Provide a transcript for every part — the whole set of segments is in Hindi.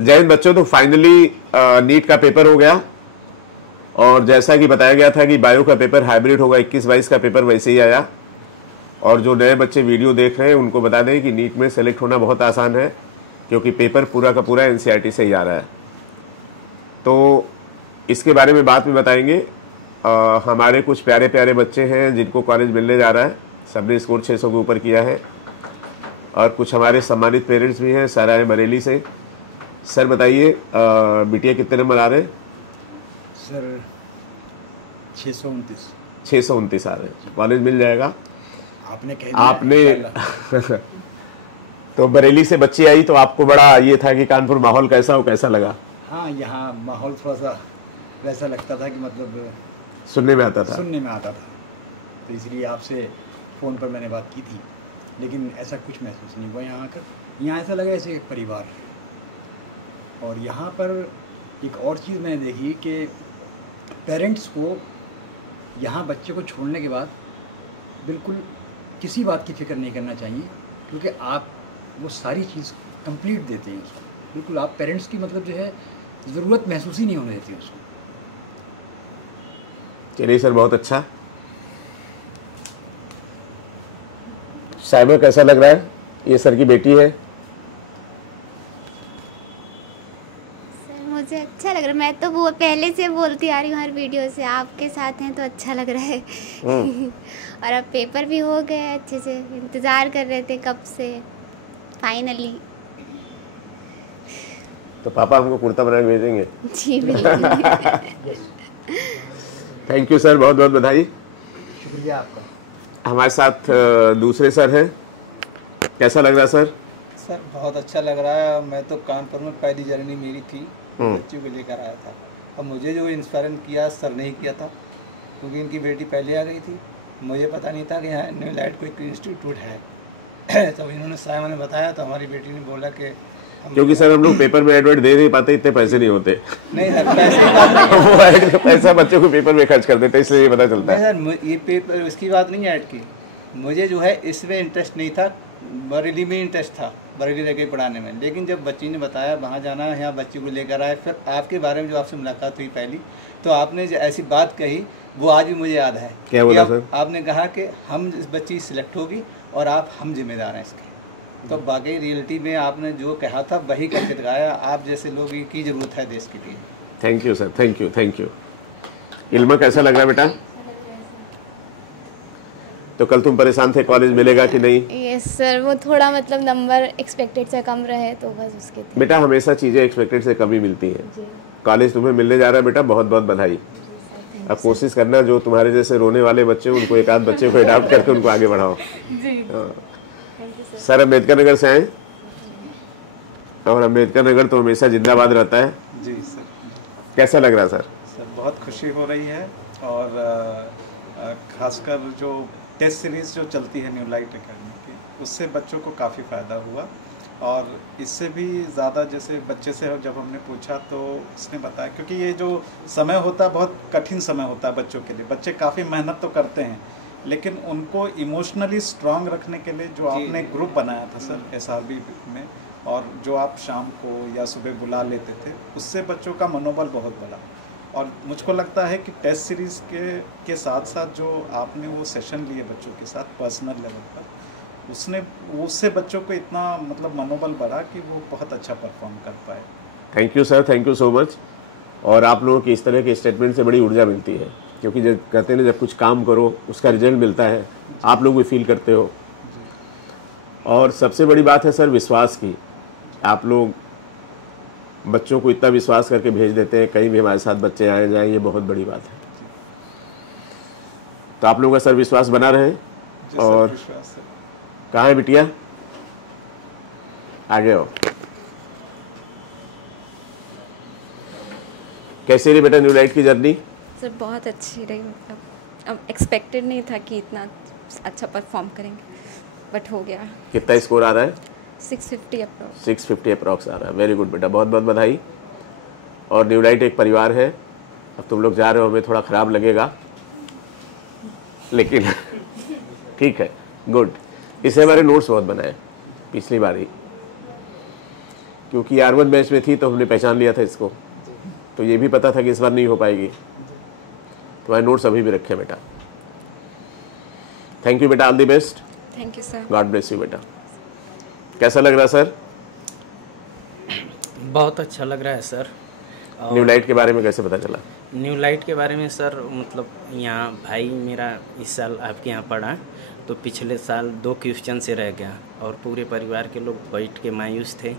जय हिंद बच्चों। तो फाइनली नीट का पेपर हो गया और जैसा कि बताया गया था कि बायो का पेपर हाइब्रिड होगा, 21-22 का पेपर वैसे ही आया। और जो नए बच्चे वीडियो देख रहे हैं उनको बता दें कि नीट में सेलेक्ट होना बहुत आसान है, क्योंकि पेपर पूरा का पूरा एनसीईआरटी से ही आ रहा है। तो इसके बारे में बाद में बताएंगे। हमारे कुछ प्यारे प्यारे बच्चे हैं जिनको कॉलेज मिलने जा रहा है, सबने स्कोर 600 के ऊपर किया है। और कुछ हमारे सम्मानित पेरेंट्स भी हैं, सर आए बरेली से। सर बताइए, बिटिया कितने नंबर आ रहे हैं? सर 629। 629 आ रहे हैं। कॉलेज मिल जाएगा आपने कह आपने तो बरेली से बच्ची आई तो आपको बड़ा ये था कि कानपुर माहौल कैसा हो, कैसा लगा? हाँ, यहाँ माहौल थोड़ा सा वैसा लगता था कि मतलब सुनने में आता था। तो इसलिए आपसे फ़ोन पर मैंने बात की थी, लेकिन ऐसा कुछ महसूस नहीं हुआ यहाँ आकर। यहाँ ऐसा लगा जैसे एक परिवार। और यहाँ पर एक और चीज़ मैंने देखी कि पेरेंट्स को यहाँ बच्चे को छोड़ने के बाद बिल्कुल किसी बात की फ़िक्र नहीं करना चाहिए, क्योंकि आप वो सारी चीज़ कंप्लीट देते हैं उसको। बिल्कुल आप पेरेंट्स की मतलब जो है ज़रूरत महसूस ही नहीं होने देती उसको। चलिए सर, बहुत अच्छा। साइबर कैसा लग रहा है? ये सर की बेटी है। सर मुझे अच्छा लग रहा है। मैं तो वो पहले से बोलती आ रही हूँ हर वीडियो से, आपके साथ हैं तो अच्छा लग रहा है। और अब पेपर भी हो गए अच्छे से, इंतज़ार कर रहे थे कब से, फाइनली। तो पापा हमको कुर्ता बना के भेजेंगे? जी बिल्कुल। थैंक यू सर, बहुत बहुत बधाई। शुक्रिया आपका। हमारे साथ दूसरे सर हैं। कैसा लग रहा है सर? सर बहुत अच्छा लग रहा है। मैं तो कानपुर में पहली जर्नी मेरी थी, बच्चों को लेकर आया था। और मुझे जो इंस्पायर किया सर ने ही किया था, क्योंकि इनकी बेटी पहले आ गई थी। मुझे पता नहीं था कि यहाँ न्यू लाइट कोई इंस्टीट्यूट है। तो इन्होंने साया ने बताया तो हमारी बेटी ने बोला कि क्योंकि सर हम लोग पेपर में एडवर्ट दे नहीं पाते, इतने पैसे नहीं होते। नहीं सर, पैसे की बात नहीं है। वो ऐड का पैसा बच्चों को पेपर में खर्च कर देते, इसलिए ये पता चलता है। सर ये पेपर इसकी बात नहीं ऐड की। मुझे जो है इसमें इंटरेस्ट नहीं था, बरेली में इंटरेस्ट था, बरेली रह के पढ़ाने में। लेकिन जब बच्ची ने बताया वहाँ जाना है, यहाँ बच्ची को लेकर आए, फिर आपके बारे में जो आपसे मुलाकात हुई पहली, तो आपने जो ऐसी बात कही वो आज भी मुझे याद है। क्या बोला सर? आपने कहा कि हम इस बच्ची सिलेक्ट होगी और हम जिम्मेदार हैं इसके। तो बाकी रियलिटी में आपने जो कहा था वही करके दिखाया। आप जैसे लोग की ज़रूरत है देश के लिए। Thank you sir, thank you, thank you. Ilma कैसा लग रहा है बेटा? तो कल तुम परेशान थे, कॉलेज मिलेगा कि नहीं? यस सर, वो थोड़ा मतलब नंबर एक्सपेक्टेड से कम रहे तो बस उसके थे। बेटा हमेशा चीज़ें एक्सपेक्टेड से कम ही मिलती हैं। कॉलेज तुम्हें मिलने जा रहा है बेटा, बहुत बहुत बधाई। अब कोशिश करना जो तुम्हारे जैसे रोने वाले बच्चे उनको एक आध बच्चे को अडॉप्ट करके उनको आगे बढ़ाओ। सर अम्बेडकर नगर से आए और अम्बेडकर नगर तो हमेशा जिंदाबाद रहता है। जी सर। कैसा लग रहा है सर? सर बहुत खुशी हो रही है। और खासकर जो टेस्ट सीरीज़ जो चलती है न्यू लाइट एकेडमी की, उससे बच्चों को काफ़ी फ़ायदा हुआ। और इससे भी ज़्यादा जैसे बच्चे से जब हमने पूछा तो उसने बताया, क्योंकि ये जो समय होता है बहुत कठिन समय होता है बच्चों के लिए। बच्चे काफ़ी मेहनत तो करते हैं, लेकिन उनको इमोशनली स्ट्रांग रखने के लिए जो आपने ग्रुप बनाया था सर SRB में, और जो आप शाम को या सुबह बुला लेते थे, उससे बच्चों का मनोबल बहुत बढ़ा। और मुझको लगता है कि टेस्ट सीरीज़ के साथ साथ जो आपने वो सेशन लिए बच्चों के साथ पर्सनल लेवल पर, उससे बच्चों को इतना मतलब मनोबल बढ़ा कि वो बहुत अच्छा परफॉर्म कर पाए। Thank you sir, thank you so much. और आप लोगों की इस तरह के स्टेटमेंट से बड़ी ऊर्जा मिलती है, क्योंकि जब कहते हैं ना, जब कुछ काम करो उसका रिजल्ट मिलता है, आप लोग भी फील करते हो। और सबसे बड़ी बात है सर विश्वास की। आप लोग बच्चों को इतना विश्वास करके भेज देते हैं, कहीं भी हमारे साथ बच्चे आए जाएं, ये बहुत बड़ी बात है। तो आप लोगों का सर विश्वास बना रहे। और कहाँ है बिटिया? आगे हो। कैसे रही बेटा न्यू लाइट की जर्नी? सर बहुत अच्छी रही। मतलब अब एक्सपेक्टेड नहीं था कि इतना अच्छा परफॉर्म करेंगे, बट हो गया। कितना स्कोर आ रहा है? 650 अप्रॉक्स। 650 अप्रॉक्स आ रहा है। वेरी गुड बेटा, बहुत बहुत बधाई। और न्यू लाइट एक परिवार है। अब तुम लोग जा रहे हो, हमें थोड़ा ख़राब लगेगा, लेकिन ठीक है, गुड। इससे हमारे नोट्स बहुत बनाए पिछली बार ही। क्योंकि R1 बैच में थी तो हमने पहचान लिया था इसको, तो ये भी पता था कि इस बार नहीं हो पाएगी। तुम्हारे नोट्स अभी भी रखे बेटा। थैंक यू बेटा, all the best. Thank you sir. God bless you बेटा। कैसा लग रहा सर? बहुत अच्छा लग रहा है सर। न्यू लाइट के बारे में कैसे पता चला? न्यू लाइट के बारे में सर, मतलब यहाँ भाई मेरा इस साल आपके यहाँ पढ़ा, तो पिछले साल 2 क्वेश्चन से रह गया और पूरे परिवार के लोग बैठ के मायूस थे।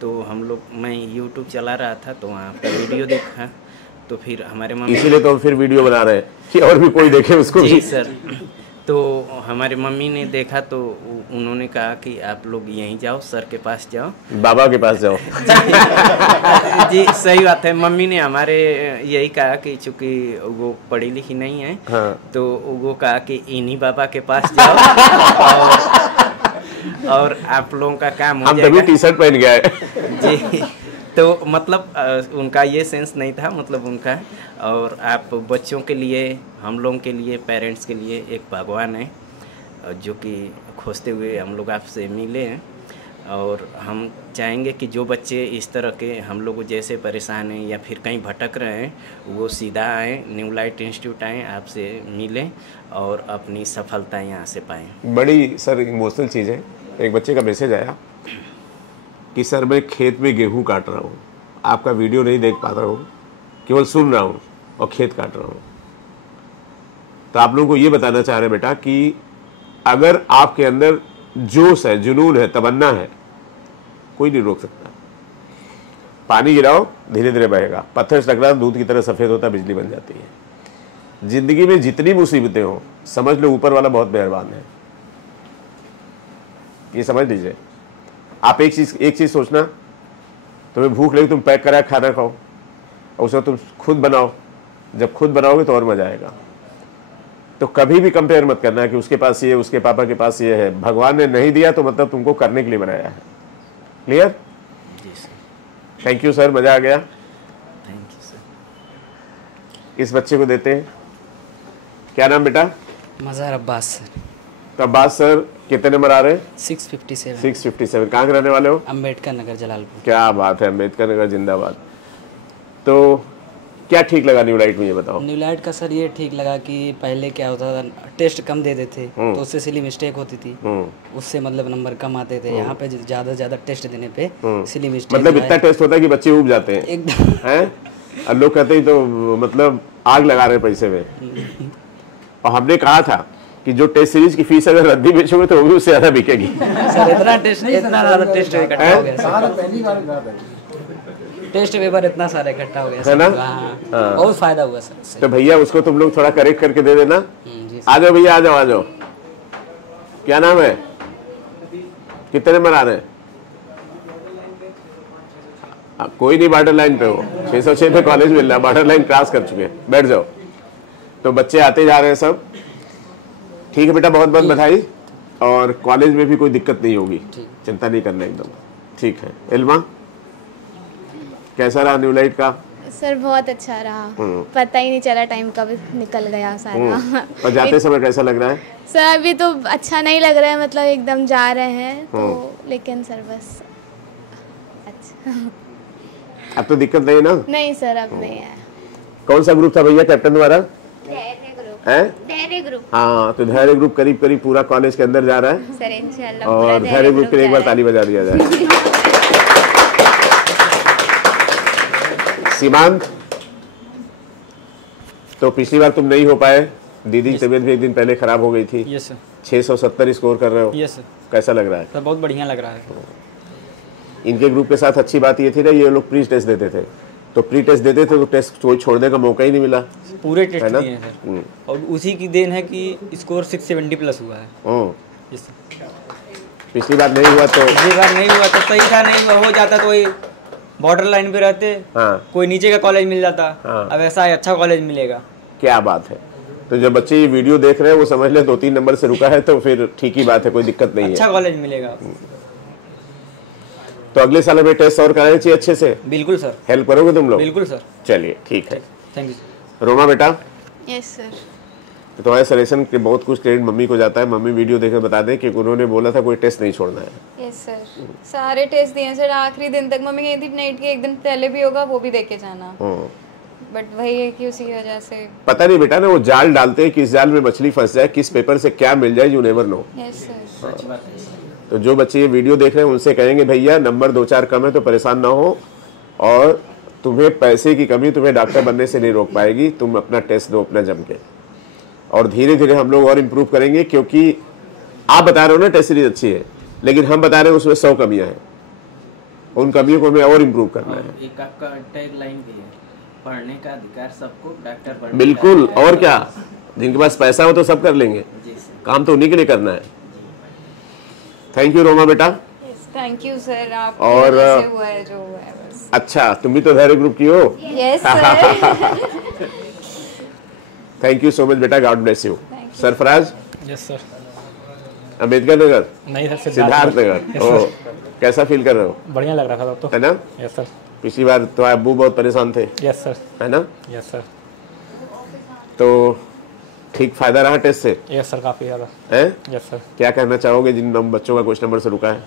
तो हम लोग, मैं यूट्यूब चला रहा था तो वहाँ पर वीडियो देखा, तो फिर हमारे मम्मी, इसीलिए तो हम फिर वीडियो बना रहे हैं कि और भी कोई देखे उसको जी भी। सर। तो हमारे मम्मी ने देखा तो उन्होंने कहा कि आप लोग यहीं जाओ, सर के पास जाओ, बाबा के पास जाओ। जी सही बात है। मम्मी ने हमारे यही कहा कि चूंकि वो पढ़ी लिखी नहीं है, हाँ। तो वो कहा कि इन्हीं बाबा के पास जाओ और आप लोगों का काम हो हम जाएगा। तभी टी शर्ट पहन गए हैं। जी, तो मतलब उनका ये सेंस नहीं था, मतलब उनका, और आप बच्चों के लिए, हम लोगों के लिए, पेरेंट्स के लिए एक भगवान है जो कि खोजते हुए हम लोग आपसे मिले हैं। और हम चाहेंगे कि जो बच्चे इस तरह के हम लोग जैसे परेशान हैं या फिर कहीं भटक रहे हैं, वो सीधा आएँ, न्यू लाइट इंस्टीट्यूट आएँ, आपसे मिलें और अपनी सफलता यहाँ से पाएँ। बड़ी सर इमोशनल चीज़ है। एक बच्चे का मैसेज आया कि सर मैं खेत में गेहूं काट रहा हूँ, आपका वीडियो नहीं देख पा रहा हूँ, केवल सुन रहा हूँ और खेत काट रहा हूँ। तो आप लोगों को ये बताना चाह रहे हैं बेटा कि अगर आपके अंदर जोश है, जुनून है, तमन्ना है, कोई नहीं रोक सकता। पानी गिराओ, धीरे धीरे बहेगा। पत्थर से टकराओ, दूध की तरह सफ़ेद होता, बिजली बन जाती है। जिंदगी में जितनी मुसीबतें हो, समझ लो ऊपर वाला बहुत मेहरबान है। ये समझ लीजिए। आप एक चीज़ सोचना, तुम्हें भूख लगी, तुम पैक करा खाना खाओ, और उसे तुम खुद बनाओ। जब खुद बनाओगे तो और मजा आएगा। तो कभी भी कंपेयर मत करना कि उसके पास ये, उसके पापा के पास ये है। भगवान ने नहीं दिया तो मतलब तुमको करने के लिए बनाया है। क्लियर? जी सर। थैंक यू सर, मजा आ गया। Thank you sir. इस बच्चे को देते हैं। क्या नाम बेटा? मज़हर अब्बास सर। तो अब्बास सर कितने नंबर आ रहे हैं? 657। 657। कहाँ के रहने वाले हो? अम्बेडकर नगर जलालपुर। क्या बात है, अम्बेडकर नगर जिंदाबाद। तो क्या ठीक लगा न्यू लाइट में, ये बताओ। न्यू लाइट का सर ये ठीक लगा कि पहले क्या होता था, टेस्ट कम देते थे तो उससे सिली मिस्टेक होती थी, उससे मतलब नंबर कम आते थे। यहाँ पे ज़्यादा टेस्ट देने पे सिली मिस्टेक, मतलब इतना टेस्ट होता है कि बच्चे उब जाते हैं एकदम हैं। और लोग कहते हैं तो मतलब आग लगा रहे पैसे में। और हमने कहा था कि जो टेस्ट सीरीज की फीस अगर रद्दी बेचोगे तो वो भी उससे ज़्यादा बिकेगी। सर इतना ज़्यादा टेस्ट इकट्ठा हो गया, टेस्ट पेपर इतना सारा इकट्ठा हो गया है ना? हाँ, बहुत फायदा हुआ सर। तो भैया उसको तुम लोग थोड़ा करेक्ट करके दे देना। जी आ जाओ भैया, आ जाओ आ जाओ। क्या नाम है? कितने नंबर आ रहे हैं? कोई नहीं, बॉर्डर लाइन पे हो। 606 पे कॉलेज मिल रहा है, बॉर्डर लाइन क्रॉस कर चुके हैं, बैठ जाओ। तो बच्चे आते जा रहे हैं सब। ठीक है बेटा, बहुत बहुत बधाई। और कॉलेज में भी कोई दिक्कत नहीं होगी, चिंता नहीं करना एकदम। ठीक है। इल्मा, कैसा रहा न्यू लाइट का? सर बहुत अच्छा रहा, पता ही नहीं चला टाइम कब निकल गया सारा। और जाते समय कैसा लग रहा है? सर अभी तो अच्छा नहीं लग रहा है, मतलब एकदम जा रहे हैं तो, लेकिन सर बस अच्छा। अब तो दिक्कत नहीं ना? नहीं सर, अब नहीं है। कौन सा ग्रुप था भैया कैप्टन तुम्हारा? धैर्य ग्रुप। है? धैर्य ग्रुप। हाँ, तो धैर्य ग्रुप करीब करीब पूरा कॉलेज के अंदर जा रहा है सर इंशाल्लाह। और धैर्य ग्रुप के लिए एक बार ताली बजा दिया जाए। सीमांत, तो पिछली बार तुम नहीं हो पाए, दीदी की तबीयत भी एक दिन पहले खराब हो गई थी। Yes sir. 670 स्कोर कर रहे हो। Yes sir. कैसा लग रहा है? सर बहुत बढ़िया लग रहा है। इनके ग्रुप के साथ अच्छी बात ये थी ना, ये लोग प्री टेस्ट देते थे, तो प्री टेस्ट देते थे तो टेस्ट कोई छोड़ने का मौका ही नहीं मिला। पूरे टेस्ट है ना? दिए हैं सर, और उसी की देन है कि स्कोर 670 प्लस हुआ है। Yes sir. पिछली बार नहीं हुआ तो पिछली बार नहीं हुआ तो सही था, नहीं हुआ हो जाता तो वही बॉर्डर लाइन पे रहते। हाँ। कोई नीचे का कॉलेज मिल जाता। हाँ। अब ऐसा है, अच्छा कॉलेज मिलेगा। क्या बात है। तो जब बच्चे ये वीडियो देख रहे हैं वो समझ ले 2-3 नंबर से रुका है तो फिर ठीक ही बात है, कोई दिक्कत नहीं अच्छा है। कॉलेज मिलेगा। तो अगले साल हमें टेस्ट और कराने चाहिए अच्छे से। बिल्कुल सर। हेल्प करोगे तुम लोग? बिल्कुल सर। चलिए ठीक है। Thank you. रोमा बेटा, यस सर। तुम्हारे सजेशन के बहुत कुछ क्रेडिट मम्मी को जाता है। मम्मी वीडियो देकर बता दें कि उन्होंने बोला था कोई टेस्ट नहीं छोड़ना है। यस सर, सारे टेस्ट दिए सर, आखिरी दिन तक। मम्मी कहती थी नाइट के एक दिन पहले भी होगा, वो भी देख के जाना, बट वही है कि उसी वजह से पता नहीं बेटा ना, वो जाल डालते हैं, किस जाल में मछली फंस जाए, किस पेपर से क्या मिल जाए, you never know. Yes sir. तो जो बच्चे ये वीडियो देख रहे हैं उनसे कहेंगे भैया नंबर 2-4 कम है तो परेशान ना हो, और तुम्हें पैसे की कमी तुम्हें डॉक्टर बनने से नहीं रोक पाएगी। तुम अपना टेस्ट दो अपना जम के, और धीरे धीरे हम लोग और इम्प्रूव करेंगे, क्योंकि आप बता रहे हो ना टेस्ट सीरीज अच्छी है, लेकिन हम बता रहे हैं उसमें 100 कमियां हैं। उन कमियों को हमें और इम्प्रूव करना है। एक आपका टैग लाइन भी है, पढ़ने का अधिकार सबको, डॉक्टर बनने बिल्कुल, और क्या, जिनके पास पैसा हो तो सब कर लेंगे, काम तो उन्हीं के लिए करना है। थैंक यू रोमा बेटा। थैंक यू सर, आप और हुआ है जो हुआ है बस। अच्छा, तुम भी तो धैर्य ग्रुप की हो। Yes sir. Thank you so much बेटा, god bless you. Sarfaraz. Yes sir. Ambedkar Nagar? नहीं सर, सिद्धार्थ नगर। ओह, कैसा फील कर रहे हो? बढ़िया लग रहा था तो, है ना? Yes sir. पिछली बार तो अब्बू बहुत परेशान थे। Yes sir. है ना? Yes sir. तो ठीक फायदा रहा टेस्ट से? यस सर, काफ़ी ज़्यादा है। Yes sir. क्या कहना चाहोगे जिन बच्चों का क्वेश्चन नंबर से रुका है?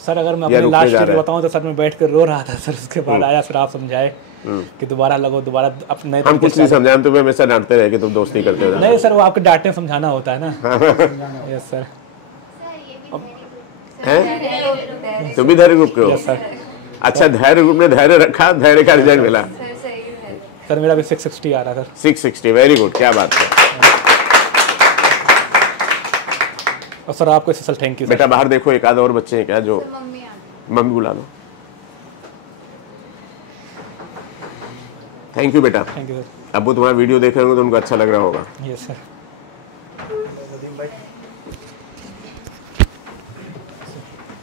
सर अगर मैं अपनी लास्ट स्टेज बताऊं तो सर मैं बैठ कर रो रहा था सर, उसके बाद आया फिर आप समझाए कि दोबारा लगो, दोबारा अपने। हम कुछ नहीं समझाए, हम तुम्हें हमेशा डांटते रहे कि तुम दोस्त नहीं करते हो। नहीं सर, वो आपके डांटने समझाना होता है ना। Yes sir. तुम भी धैर्य ग्रुप के हो? Yes sir. अच्छा, धैर्य ग्रुप ने धैर्य रखा, धैर्य का रिजल्ट मिला। सर मेरा भी 660 आ रहा सर। 660, वेरी गुड, क्या बात है। और सर आपको स्पेशल थैंक यू। बेटा बाहर देखो, एक आध और बच्चे हैं क्या जो, मम्मी बुला लो। थैंक यू बेटा। Thank you sir. अब्बू तुम्हारा वीडियो देख रहे होंगे तो उनको अच्छा लग रहा होगा। Yes sir.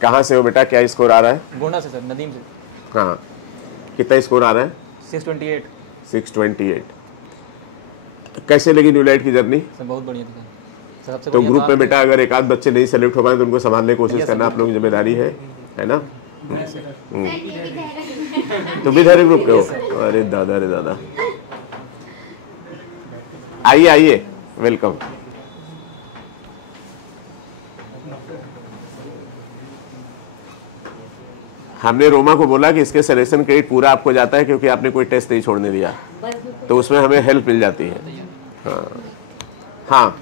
कहाँ से हो बेटा, क्या स्कोर आ रहा है? गोंडा से सर, नदीम से। हाँ, कितना स्कोर आ रहा है? 628। 628। कैसे लगी न्यूलाइट की जर्नी? सर बहुत बढ़िया थी सर। तो ग्रुप में बेटा अगर एक आध बच्चे नहीं सेलेक्ट हो पाए तो उनको संभालने की कोशिश करना आप लोगों की जिम्मेदारी है ना? तुम भी धैर्य ग्रुप के हो? अरे दादा, अरे दादा। आइए आइए, वेलकम। हमने रोमा को बोला कि इसके सिलेक्शन क्रेडिट पूरा आपको जाता है क्योंकि आपने कोई टेस्ट नहीं छोड़ने दिया, तो उसमें हमें हेल्प मिल जाती है। हाँ हाँ,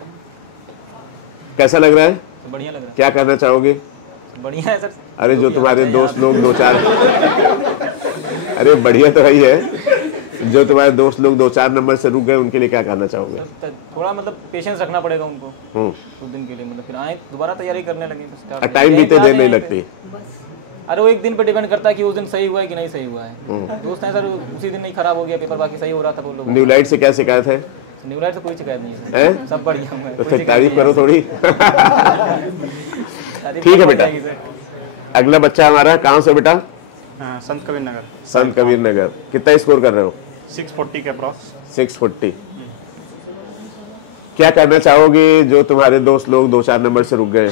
कैसा लग रहा है? बढ़िया लग रहा है। क्या करना चाहोगे? बढ़िया है सर। अरे जो तुम्हारे दोस्त लोग 2-4 अरे बढ़िया तो वही है, जो तुम्हारे दोस्त लोग 2-4 नंबर से रुक गए उनके लिए क्या करना चाहोगे? थोड़ा मतलब पेशेंस रखना पड़ेगा उनको कुछ दिन के लिए, मतलब फिर आए दोबारा तैयारी करने लगे। टाइम बीते देर नहीं लगती। अरे वो एक दिन पे डिपेंड करता है कि उस दिन सही हुआ है कि नहीं सही हुआ है। दोस्त है सर, उसी दिन नहीं खराब हो गया पेपर, बाकी सही हो रहा था। वो लोग न्यूलाइट से क्या शिकायत है? न्यूलाइट से कोई शिकायत नहीं है, सब बढ़िया है। तो फिर तारीफ करो थोड़ी। ठीक है बेटा। अगला बच्चा हमारा कहाँ से बेटा? संत कबीर नगर। संत कबीर नगर। कितना स्कोर कर रहे हो? 640 के अप्रॉक्स। 640। क्या करना चाहोगे जो तुम्हारे दोस्त लोग 2-4 नंबर से रुक गए?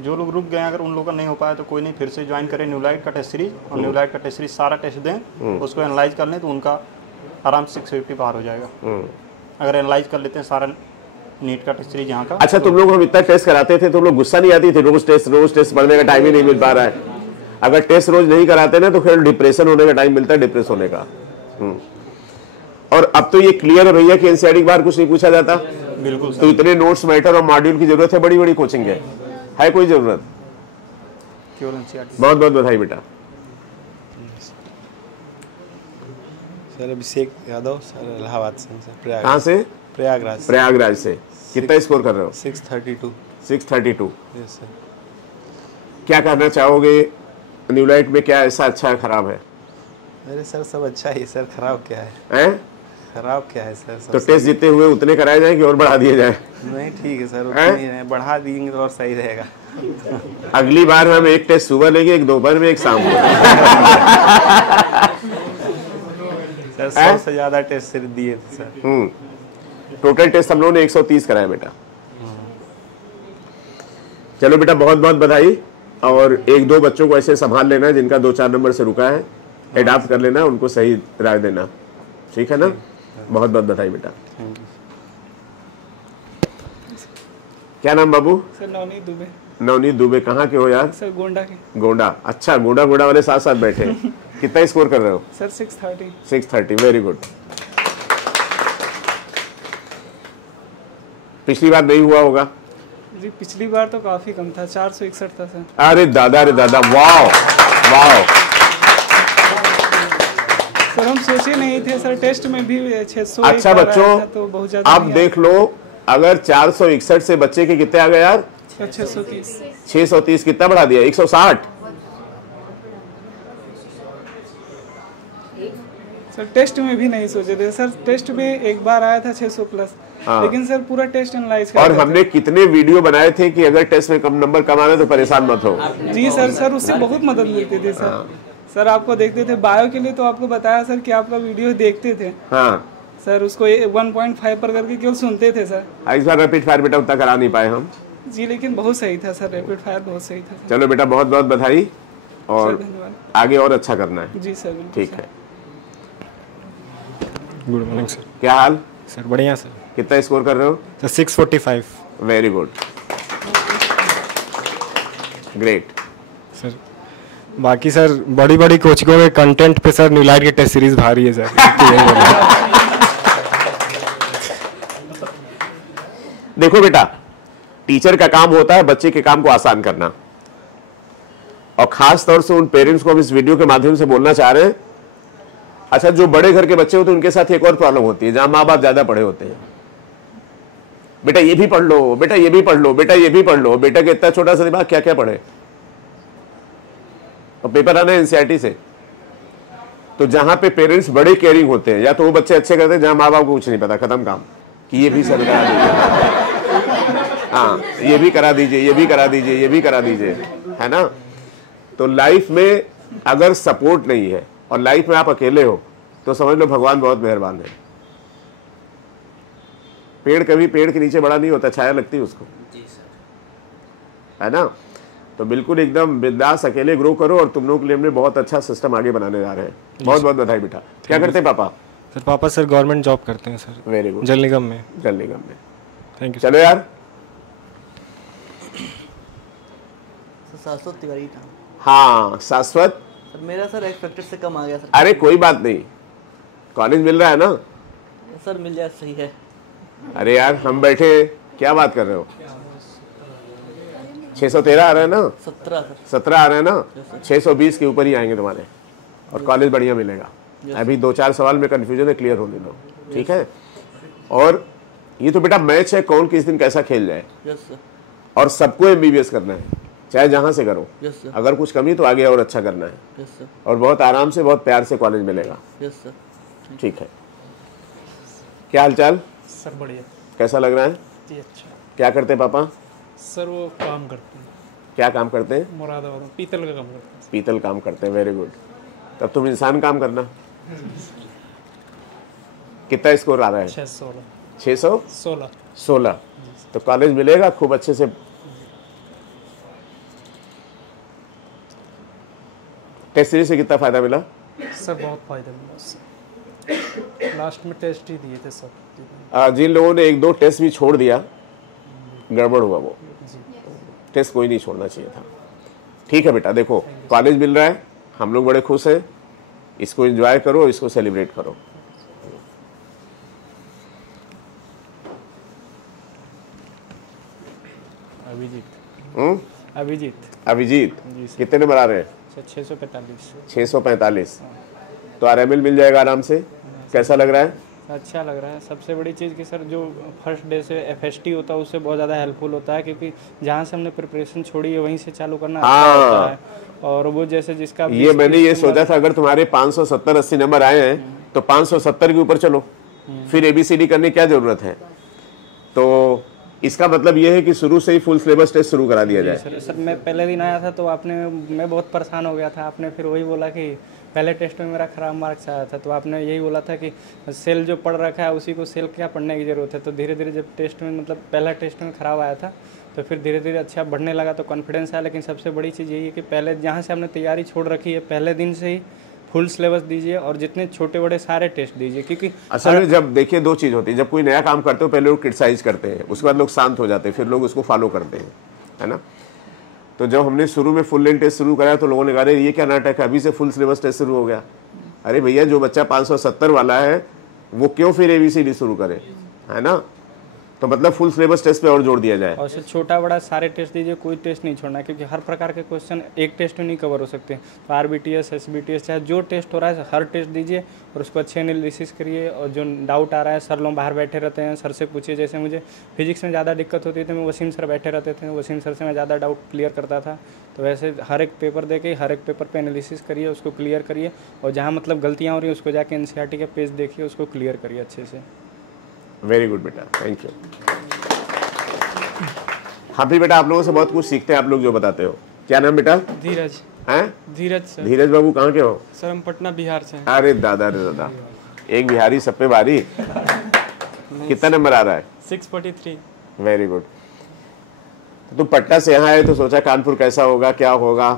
जो लोग रुक गए अगर उन लोगों का नहीं हो पाया तो कोई नहीं, फिर से ज्वाइन करें न्यूलाइट का टेस्ट सीरीज, और न्यूलाइट का टेस्ट सीरीज सारा टेस्ट दें, उसको एनालाइज कर लें तो उनका आराम से 650 पार हो जाएगा। अगर एनालाइज कर लेते हैं सारा नीट का टेस्ट सीरीज यहाँ का। अच्छा, तुम लोग हम इतना टेस्ट कराते थे, तुम लोग गुस्सा नहीं आती थी? रोज टेस्ट पढ़ने का टाइम ही नहीं मिल पा रहा है। अगर टेस्ट रोज नहीं कराते ना तो फिर डिप्रेशन होने का टाइम मिलता है, डिप्रेस होने का। और अब तो ये क्लियर है भैया कि एनसीईआरटी के बाहर कुछ नहीं पूछा जाता। बिल्कुल। तो इतने नोट्स मैटर और मॉड्यूल की जरूरत है, बड़ी बड़ी कोचिंग है कोई जरूरत? बहुत बहुत बधाई बेटा। सर अभिषेक यादव सर, इलाहाबाद से। कहाँ से? प्रयागराज। प्रयागराज से। कितना स्कोर कर रहे हो? 632। 632। Yes sir. क्या करना चाहोगे न्यूलाइट में? क्या ऐसा अच्छा खराब है? अरे सर सब अच्छा ही सर, खराब क्या है? खराब क्या है सर? तो टेस्ट जितने हुए उतने कराए जाए कि और बढ़ा दिए जाए? नहीं ठीक है सर, उतने ही रहे, बढ़ा देंगे तो और सही रहेगा। अगली बार हम एक टेस्ट सुबह लेंगे, एक दोपहर में, एक शाम को। सर 100 से ज्यादा टेस्ट सिर्फ दिए थे सर। टोटल टेस्ट हम लोगों ने 130 कराया बेटा। चलो बेटा, बहुत बहुत बधाई। और 1-2 बच्चों को ऐसे संभाल लेना जिनका 2-4 नंबर से रुका है, एडाप्ट कर लेना, उनको सही राय देना, ठीक है ना? बहुत बहुत बधाई बेटा। क्या नाम बाबू? सर नवनीत दुबे। नवनीत दुबे, कहाँ के हो यार? सर गोंडा के। गोंडा, अच्छा गोंडा वाले साथ साथ बैठे। कितना स्कोर कर रहे हो? सर 630। 630, very good. पिछली बार नहीं हुआ होगा? जी पिछली बार तो काफी कम था, 461 था सर। अरे दादा, वाओ वाओ। सर हम सोचे नहीं थे सर, टेस्ट में भी 600। अच्छा बच्चों, तो बहुत ज्यादा आप देख लो, अगर 461 से बच्चे के कितने आ गए यार? 630। 630 कितना बढ़ा दिया? 160। सर टेस्ट में भी नहीं सोचे थे सर, टेस्ट में एक बार आया था 600 प्लस। हाँ। लेकिन सर पूरा टेस्ट एनालाइज और हमने कितने वीडियो बनाए थे कि अगर टेस्ट में कम नंबर कम आए तो परेशान मत हो। जी सर उससे बहुत मदद मिलती थी सर। सर आपको देखते थे बायो के लिए, तो आपको बताया सर कि आपका वीडियो देखते थे। हाँ सर उसको 1.5 पर करके केवल सुनते थे सर। इस बार रैपिड फायर बेटा उतना करा नहीं पाए हम। जी लेकिन बहुत सही था सर, रैपिड फायर बहुत सही था सर। चलो बेटा, बहुत बहुत बधाई, और आगे और अच्छा करना है। जी सर ठीक है। Good morning sir. क्या हाल? सर बढ़िया सर। कितना स्कोर कर रहे हो? Sir 645। Very good, great. Sir बाकी सर बड़ी बड़ी कोचिंगों में कंटेंट पे सर न्यूलाइट की टेस्ट सीरीज भारी है सर। देखो बेटा, टीचर का काम होता है बच्चे के काम को आसान करना, और खास तौर से उन पेरेंट्स को हम इस वीडियो के माध्यम से बोलना चाह रहे हैं। अच्छा, जो बड़े घर के बच्चे होते हैं उनके साथ एक और प्रॉब्लम होती है, जहां माँ बाप ज्यादा पढ़े होते हैं। बेटा ये भी पढ़ लो, बेटा ये भी पढ़ लो, बेटा ये भी पढ़ लो। बेटा के इतना छोटा सा दिमाग क्या क्या पढ़े, और पेपर आना है एनसीईआरटी से। तो जहां पे पेरेंट्स बड़े केयरिंग होते हैं, या तो वो बच्चे अच्छे करते हैं, जहां माँ बाप को कुछ नहीं पता, खत्म काम, कि ये भी सर करा दीजिए, हाँ ये भी करा दीजिए, ये भी करा दीजिए, ये भी करा दीजिए, है ना। तो लाइफ में अगर सपोर्ट नहीं है और लाइफ में आप अकेले हो, तो समझ लो भगवान बहुत मेहरबान है। पेड़ कभी पेड़ के नीचे बड़ा नहीं होता, छाया लगती है उसको, है ना। तो बिल्कुल एकदम बिंदास अकेले ग्रो करो, और तुम लोगों के लिए हमने बहुत अच्छा सिस्टम आगे बनाने जा रहे हैं। बहुत बहुत बधाई बेटा। क्या करते हैं पापा? सर पापा सर गवर्नमेंट जॉब करते हैं सर। Very good. जल निगम में। जल निगम में। Thank you. चलो यार। शाश्वत तिवारी का। हाँ शाश्वत। सर मेरा सर एक्सपेक्टेड से कम आ गया सर। अरे कोई बात नहीं, कॉलेज मिल रहा है ना सर, मिल जाए सही है। अरे यार हम बैठे, क्या बात कर रहे हो? 613 आ रहा है ना? 17 आ रहे हैं ना? 620 के ऊपर ही आएंगे तुम्हारे, और कॉलेज बढ़िया मिलेगा। अभी 2-4 सवाल में कंफ्यूजन है, क्लियर होने दो, ठीक है। और ये तो बेटा मैच है, कौन किस दिन कैसा खेल जाए, और सबको एमबीबीएस करना है, चाहे जहां से करो। अगर कुछ कमी तो आगे और अच्छा करना है, और बहुत आराम से बहुत प्यार से कॉलेज मिलेगा। ठीक है। क्या हालचाल? सर बढ़िया। कैसा लग रहा है? जी अच्छा। क्या करते हैं पापा? सर वो काम करते हैं। क्या काम करते हैं? मुरादाबाद में पीतल का काम करते हैं। पीतल काम करते हैं, वेरी गुड। तब तुम इंसान काम करना। कितना स्कोर आ रहा है? 616। तो कॉलेज मिलेगा खूब अच्छे से। टेस्ट सीरीज से कितना फायदा मिला? सर बहुत फायदा मिला उससे। लास्ट में टेस्ट ही दिए थे सब। जिन लोगों ने 1-2 टेस्ट भी छोड़ दिया, गड़बड़ हुआ वो। टेस्ट कोई नहीं छोड़ना चाहिए था। ठीक है बेटा, देखो कॉलेज मिल रहा है, हम लोग बड़े खुश हैं, इसको एंजॉय करो, इसको सेलिब्रेट करो। अभिजीत कितने नंबर आ रहे हैं? 645। तो आरएमएल मिल जाएगा आराम से। कैसा लग रहा है? अच्छा लग रहा है। सबसे बड़ी चीज़ कि सर जो फर्स्ट डे से एफएसटी होता है उससे बहुत ज़्यादा हेल्पफुल होता है, क्योंकि जहाँ से हमने प्रिपरेशन छोड़ी है वहीं से चालू करना अच्छा होता है। और वो जैसे जिसका ये मैंने ये सोचा था, अगर तुम्हारे 570-80 नंबर आए हैं तो 570 के ऊपर चलो, फिर एबीसीडी करने क्या जरूरत है। तो इसका मतलब ये है कि शुरू से ही फुल सिलेबस टेस्ट शुरू करा दिया जाए। सर मैं पहले दिन आया था तो मैं बहुत परेशान हो गया था। आपने फिर वही बोला कि पहले टेस्ट में मेरा ख़राब मार्क्स आया था, तो आपने यही बोला था कि सेल जो पढ़ रखा है उसी को सेल क्या पढ़ने की ज़रूरत है। तो धीरे धीरे जब टेस्ट में मतलब पहला टेस्ट में ख़राब आया था, तो फिर धीरे धीरे अच्छा बढ़ने लगा, तो कॉन्फिडेंस आया। लेकिन सबसे बड़ी चीज़ यही है कि पहले जहाँ से हमने तैयारी छोड़ रखी है, पहले दिन से ही फुल सिलेबस दीजिए और जितने छोटे बड़े सारे टेस्ट दीजिए, क्योंकि असल में जब देखिए दो चीज़ होती है, जब कोई नया काम करते हो पहले लोग क्रिटिसाइज करते हैं, उसके बाद लोग शांत हो जाते हैं, फिर लोग उसको फॉलो करते हैं, है ना। तो जब हमने शुरू में फुल लेंथ टेस्ट शुरू कराया तो लोगों ने कहा ये क्या नाटक है, अभी से फुल सिलेबस टेस्ट शुरू हो गया। अरे भैया जो बच्चा 570 वाला है वो क्यों फिर ABCD शुरू करे, है ना। तो मतलब फुल सिलेबस टेस्ट पे और जोर दिया जाए और छोटा बड़ा सारे टेस्ट दीजिए, कोई टेस्ट नहीं छोड़ना, क्योंकि हर प्रकार के क्वेश्चन एक टेस्ट में नहीं कवर हो सकते। तो RBTS SBTS चाहे जो टेस्ट हो रहा है हर टेस्ट दीजिए और उसको अच्छे एनालिसिस करिए। और जो डाउट आ रहा है, सर लोग बाहर बैठे रहते हैं, सर से पूछिए। जैसे मुझे फिजिक्स में ज़्यादा दिक्कत होती थी, मैं वसीम सर बैठे रहते थे, वसीम सर से मैं ज़्यादा डाउट क्लियर करता था। तो वैसे हर एक पेपर दे के हर एक पेपर पे एनालिसिस करिए, उसको क्लियर करिए और जहाँ मतलब गलतियाँ हो रही हैं उसको जाके NCERT के पेज देखिए, उसको क्लियर करिए अच्छे से। वेरी गुड बेटा, थैंक यू। हाँ भी बेटा, आप लोगों से बहुत कुछ सीखते हैं आप लोग जो बताते हो। क्या नाम बेटा? धीरज। हैं? धीरज सर। धीरज बाबू कहाँ के हो? सर हम पटना बिहार से हैं। अरे दादा रे दादा, एक बिहारी सब पे भारी। कितना नंबर आ रहा है? 643। Very good. तुम पटना से यहाँ आए तो सोचा कानपुर कैसा होगा, क्या होगा?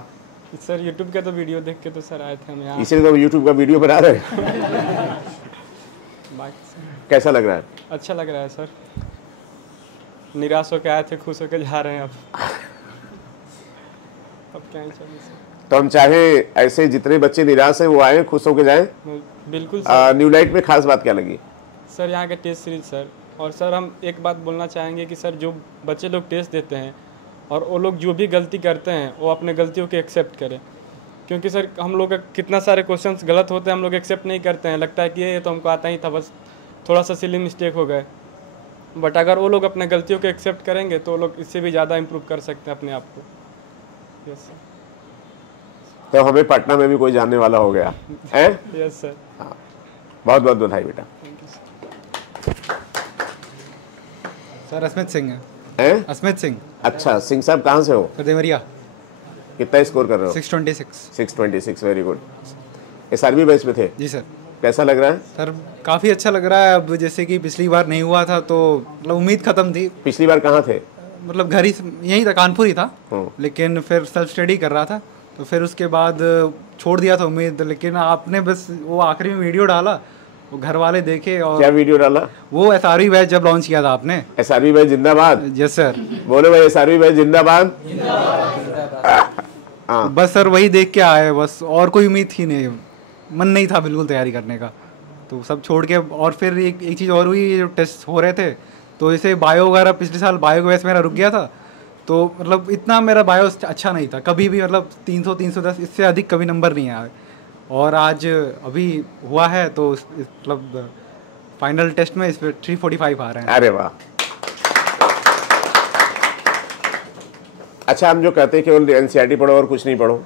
सर यूट्यूब का तो वीडियो देख के तो सर आए थे हम यहाँ। इसीलिए तो यूट्यूब का वीडियो बना रहे हैं। कैसा लग रहा है? अच्छा लग रहा है सर। निराश होकर आए थे, खुश होकर जा रहे हैं अब क्या ही चाहिए सर। तो हम चाहे ऐसे जितने बच्चे निराश हैं वो आए खुश होकर जाएं। बिल्कुल सर। न्यूलाइट में खास बात क्या लगी? सर यहाँ का टेस्ट सीरीज सर। और सर हम एक बात बोलना चाहेंगे कि सर जो बच्चे लोग टेस्ट देते हैं और वो लोग जो भी गलती करते हैं वो अपने गलतियों को एक्सेप्ट करें, क्योंकि सर हम लोग का कितना सारे क्वेश्चंस गलत होते हैं, हम लोग एक्सेप्ट नहीं करते हैं, लगता है कि ये तो हमको आता ही था, बस थोड़ा सा सिली मिस्टेक हो गए। बट अगर वो लोग अपने गलतियों को एक्सेप्ट करेंगे तो वो लोग इससे भी ज़्यादा इम्प्रूव कर सकते हैं अपने आप को। Yes sir. तो हमें पटना में भी कोई जानने वाला हो गया है। Yes sir. हाँ, बहुत बहुत बधाई बेटा। सर अस्मित सिंह है। अस्मित सिंह। अच्छा, सिंह साहब कहाँ से हो? सर देवरिया। कितना स्कोर कर रहे हो? 626। Very good. SRB बैच में थे? जी सर। कैसा लग रहा है? सर काफ़ी अच्छा लग रहा है। अब जैसे कि पिछली बार नहीं हुआ था तो मतलब उम्मीद ख़त्म थी। पिछली बार कहाँ थे? मतलब घर ही यहीं था, कानपुर ही था, लेकिन फिर सेल्फ स्टडी कर रहा था तो फिर उसके बाद छोड़ दिया था उम्मीद। लेकिन आपने बस वो आखिरी में वीडियो डाला, वो घर वाले देखे। और क्या वीडियो डाला? वो SRB बैच जब लॉन्च किया था आपने। SRB बैच जिंदाबाद। Yes sir. बोलो भाई SRB बैच जिंदाबाद। बस सर वही देख के आए, बस और कोई उम्मीद थी नहीं, मन नहीं था बिल्कुल तैयारी करने का, तो सब छोड़ के। और फिर एक चीज़ और हुई, जो टेस्ट हो रहे थे तो जैसे बायो वगैरह, पिछले साल बायो बैच मेरा रुक गया था, तो मतलब इतना मेरा बायो अच्छा नहीं था कभी भी, मतलब 300 310 इससे अधिक कभी नंबर नहीं आए। और आज अभी हुआ है तो मतलब फाइनल टेस्ट में इस पर 345 आ रहे हैं। अरे वाह। अच्छा, हम जो कहते हैं केवल NCERT पढ़ो और कुछ नहीं पढ़ो,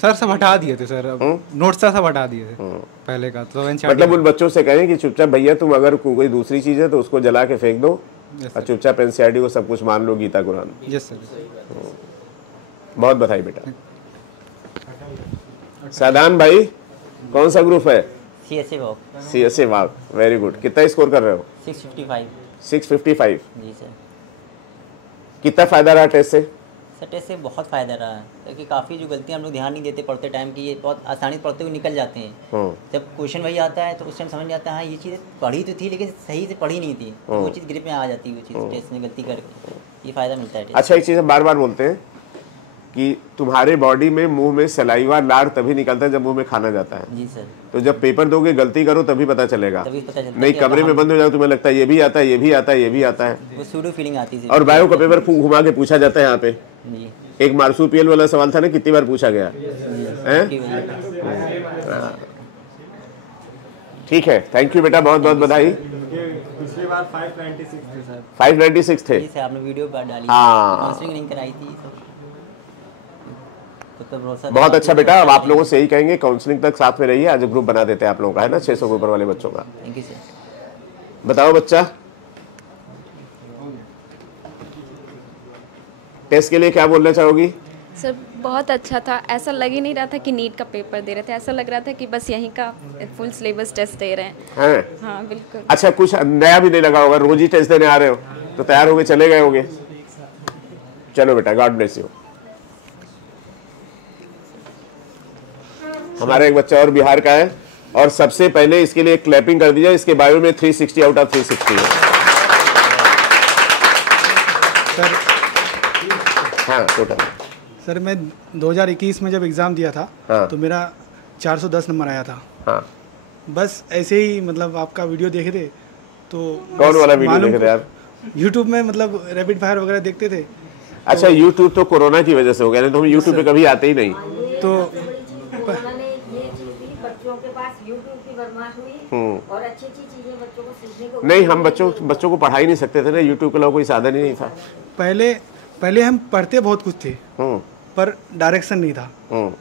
सर सब हटा दिए थे सर, नोट्स सब हटा दिए थे पहले का। तो मतलब उन बच्चों से कहें कि चुपचाप भैया तुम अगर कोई दूसरी चीज़ है तो उसको जला के फेंक दो और चुपचाप NCERT को सब कुछ मान लो, गीता कुरान। Yes sir. बहुत बधाई बेटा। सादान भाई कौन सा ग्रुप है? CSA वाक। Very good. कितना स्कोर कर रहे हो? 655। जी सर। कितना फायदा रहा टेस्ट से? सर टेस्ट से बहुत फ़ायदा रहा है, क्योंकि काफ़ी जो गलतियाँ हम लोग ध्यान नहीं देते पढ़ते टाइम की, ये बहुत आसानी से पढ़ते हुए निकल जाते हैं। जब क्वेश्चन वही आता है तो उस टाइम समझ में आता है हाँ ये चीज़ पढ़ी तो थी लेकिन सही से पढ़ी नहीं थी, तो वो चीज़ ग्रिप में आ जाती है, वो चीज़ टेस्ट में गलती करके, ये फ़ायदा मिलता है। अच्छा, एक चीज़ हम बार बार बोलते हैं कि तुम्हारे बॉडी में मुंह में सलाइवा लार तभी निकलता है जब मुंह में खाना जाता है। जी सर। तो जब पेपर दोगे गलती करो तभी पता चलेगा, नहीं कमरे में बंद हो जाओ तुम्हें लगता है ये भी आता है, ये भी आता है, ये भी आता है, वो सूडो फीलिंग आती है। और बायो का पेपर घुमा के पूछा जाता है यहाँ पे। एक मार्सूपियल वाला सवाल था ना, कितनी बार पूछा गया है? ठीक है, थैंक यू बेटा, बहुत बहुत बधाई। पिछली बार 596 थे सर। 596 थे। आपने वीडियो डाली, काउंसलिंग नहीं कराई थी तो बहुत अच्छा बेटा। अब आप लोगों से यही कहेंगे काउंसलिंग तक साथ में रहिए, आज ग्रुप बना देते हैं आप लोगों का, है ना, 600 के ऊपर वाले बच्चों का। Thank you sir. बताओ बच्चा, टेस्ट के लिए क्या बोलना चाहोगी? सर बहुत अच्छा था, ऐसा लग ही नहीं रहा था कि नीट का पेपर दे रहे थे, ऐसा लग रहा था कि बस यहीं का फुल सिलेबस टेस्ट दे रहे हैं। हाँ बिल्कुल। अच्छा, कुछ नया भी नहीं लगा होगा, रोज ही टेस्ट देने आ रहे हो तो तैयार होके चले गए होंगे। चलो बेटा, गॉड ब्लेस यू। हमारा एक बच्चा और बिहार का है, और सबसे पहले इसके लिए क्लैपिंग कर दीजिए। इसके बायो में 360 आउट ऑफ 360 है। सर हाँ टोटल सर मैं 2021 में जब एग्ज़ाम दिया था तो मेरा 410 नंबर आया था। हाँ। बस ऐसे ही मतलब आपका वीडियो देखे थे तो कौन वाला वीडियो देखे थे आप? यूट्यूब में मतलब रैपिड फायर वगैरह देखते थे। अच्छा यूट्यूब तो कोरोना की वजह से हो गया, नहीं तो हम यूट्यूब पे कभी आते ही नहीं। तो बच्चों के पास यूट्यूब की बदमाश हुई और अच्छी-अच्छी चीजें बच्चों को सीखने को नहीं, हम बच्चों को पढ़ा ही नहीं सकते थे ना, यूट्यूब के अलावा कोई साधन ही नहीं था। पहले हम पढ़ते बहुत कुछ थे पर डायरेक्शन नहीं था,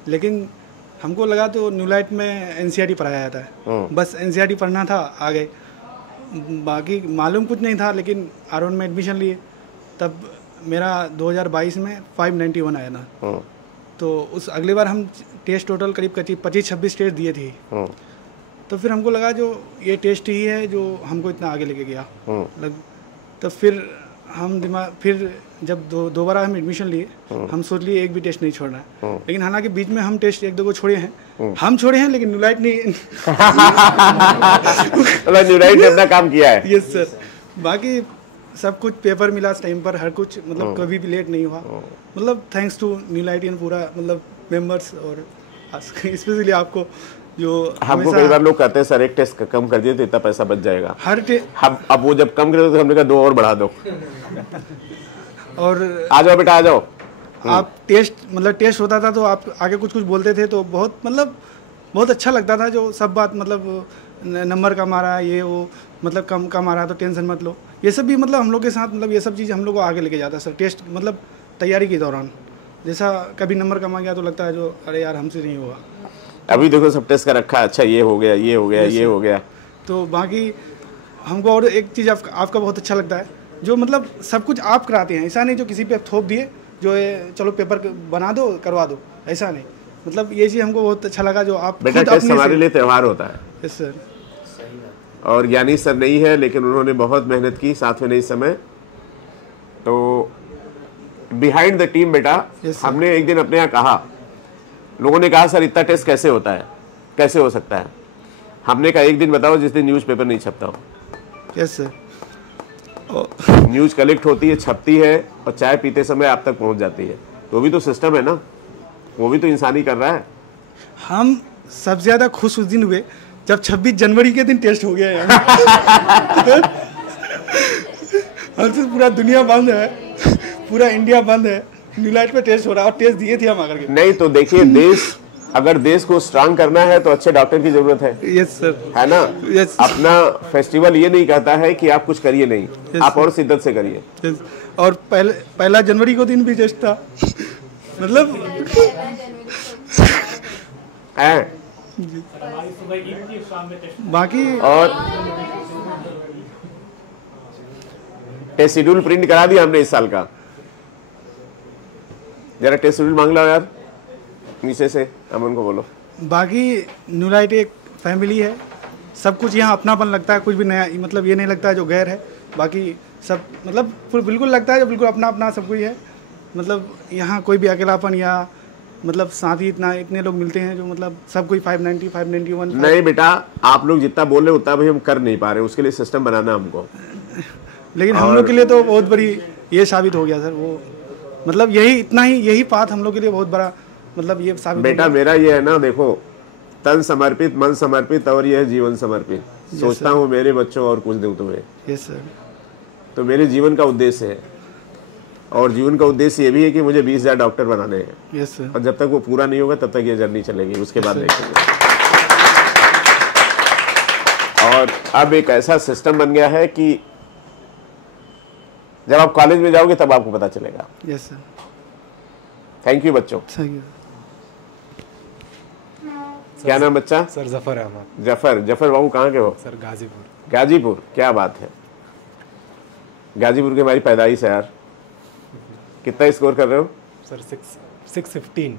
लेकिन हमको लगा तो न्यूलाइट में एनसीईआरटी पढ़ाया जाता है, बस एनसीईआरटी पढ़ना था, आ गए। बाकी मालूम कुछ नहीं था, लेकिन R1 में एडमिशन लिए तब मेरा 2022 में 591 आया ना। तो उस अगली बार हम टेस्ट टोटल करीब 25-26 टेस्ट दिए थे। तो फिर हमको लगा जो ये टेस्ट ही है जो हमको इतना आगे लेके गया। तो फिर हम फिर जब दोबारा हम एडमिशन लिए, हम सोच लिए एक भी टेस्ट नहीं छोड़ना है। लेकिन हालांकि बीच में हम टेस्ट 1-2 को छोड़े हैं, हम छोड़े हैं, लेकिन न्यूलाइट नहीं न्यूलाइट ने अपना काम किया है। Yes sir. बाकी सब कुछ पेपर मिला टाइम पर, हर कुछ मतलब कभी भी लेट नहीं हुआ। मतलब थैंक्स टू न्यूलाइटियन पूरा मतलब मेंबर्स, और स्पेशली आपको जो हमको कई बार लोग कहते हैं सर एक टेस्ट कम कर दिए तो इतना पैसा बच जाएगा। हम अब वो जब कम करे तो हमने कहा 2 और बढ़ा दो। और आ जाओ बेटा आ जाओ। आप टेस्ट होता था तो आप आगे कुछ बोलते थे तो बहुत अच्छा लगता था। जो सब बात मतलब नंबर कम आ रहा है, ये वो मतलब कम आ रहा है तो टेंशन मत लो, ये सब भी मतलब हम लोग के साथ मतलब ये सब चीज़ हम लोग को आगे लेके जाता है सर। टेस्ट मतलब तैयारी के दौरान जैसा कभी नंबर कम आ गया तो लगता है जो अरे यार हमसे नहीं होगा। अभी देखो सब टेस्ट का रखा, अच्छा ये हो गया, ये हो गया, ये हो गया। तो बाकी हमको और एक चीज़ आपका बहुत अच्छा लगता है, जो मतलब सब कुछ आप कराते हैं, ऐसा नहीं जो किसी पे थोप दिए जो चलो पेपर बना दो करवा दो, ऐसा नहीं। मतलब ये चीज़ हमको बहुत अच्छा लगा जो आप बेटा टेस्ट हमारे लिए त्यौहार होता है। Yes sir. और ज्ञानी सर नहीं है, लेकिन उन्होंने बहुत मेहनत की साथ में नहीं समय। तो बिहाइंड द टीम बेटा, हमने एक दिन अपने यहाँ कहा, लोगों ने कहा सर इतना टेस्ट कैसे होता है, कैसे हो सकता है? हमने कहा एक दिन बताओ जिस दिन न्यूज़पेपर नहीं छपता हो। Yes sir. न्यूज़ कलेक्ट होती है, छपती है, और चाय पीते समय आप तक पहुंच जाती है। तो भी तो सिस्टम है ना, वो भी तो इंसान ही कर रहा है। हम सबसे ज़्यादा खुश उस दिन हुए जब 26 जनवरी के दिन टेस्ट हो गया है। हर चीज़ पूरा दुनिया बंद है, पूरा इंडिया बंद है, न्यूलाइट पे टेस्ट हो रहा है और टेस्ट दिए थे हम आकर के। नहीं तो देखिए अगर देश को स्ट्रांग करना है तो अच्छे डॉक्टर की जरूरत है। Yes sir. है ना? यस। अपना फेस्टिवल ये नहीं कहता है कि आप कुछ करिए नहीं, आप और शिद्दत से करिए। यस। और पहला जनवरी को दिन भी टेस्ट था। मतलब बाकी और टेस्ट शेड्यूल प्रिंट करा दिया हमने इस साल का। जरा टेस्ट शेड्यूल मांग लो यार नीचे से, अमन को बोलो। बाकी न्यूलाइट एक फैमिली है, सब कुछ यहाँ अपनापन लगता है, कुछ भी नया मतलब ये नहीं लगता है जो गैर है। बाकी सब मतलब बिल्कुल लगता है जो बिल्कुल अपना अपना सब कुछ है। मतलब यहाँ कोई भी अकेलापन या मतलब साथ ही इतने लोग मिलते हैं जो मतलब सब कोई 590 591। नहीं बेटा, आप लोग जितना बोल रहे उतना भी हम कर नहीं पा रहे, उसके लिए सिस्टम बनाना हमको। लेकिन हम लोग के लिए तो बहुत बड़ी ये साबित हो गया सर। वो मतलब यही बात हम लोग के लिए बहुत बड़ा मतलब ये साबित बेटा मेरा ये है ना, देखो तन समर्पित, मन समर्पित, और ये है जीवन समर्पित। सोचता हूँ मेरे बच्चों और कुछ दूं तुम्हें। Yes sir. तो मेरे जीवन का उद्देश्य है, और जीवन का उद्देश्य ये भी है कि मुझे 20,000 डॉक्टर बनाने हैं। Yes sir. और जब तक वो पूरा नहीं होगा तब तक ये जर्नी चलेगी, उसके बाद देखेंगे। और अब एक ऐसा सिस्टम बन गया है कि जब आप कॉलेज में जाओगे तब आपको पता चलेगा। Yes sir. थैंक यू बच्चों। Thank you. क्या नाम बच्चा? सर जफर अहमद। जफर बाबू कहाँ के हो? सर गाजीपुर। गाजीपुर, क्या बात है। गाजीपुर की हमारी पैदाइश है यार। कितना स्कोर कर रहे हो? सर 615।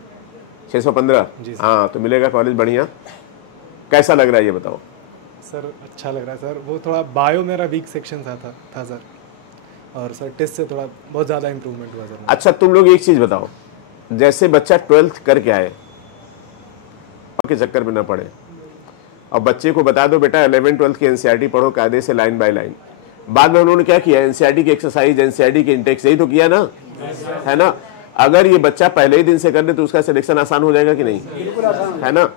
615। हाँ तो मिलेगा कॉलेज बढ़िया। कैसा लग रहा है ये बताओ? सर अच्छा लग रहा है सर। वो थोड़ा बायो मेरा वीक सेक्शन था सर, और सर टेस्ट से थोड़ा बहुत ज़्यादा इम्प्रूवमेंट हुआ सर। अच्छा तुम लोग एक चीज़ बताओ, जैसे बच्चा 12th करके आए के चक्कर में ना पड़े। और बच्चे को बता दो बेटा 11-12 की एनसीईआरटी पढ़ो कायदे से, लाइन बाय लाइन। बाद में उन्होंने क्या किया, एनसीईआरटी की एक्सरसाइज, एनसीईआरटी के इंटेक्स, यही तो किया ना, है ना। अगर ये बच्चा पहले ही दिन से कर ले तो उसका सिलेक्शन आसान हो जाएगा कि नहीं, है ना।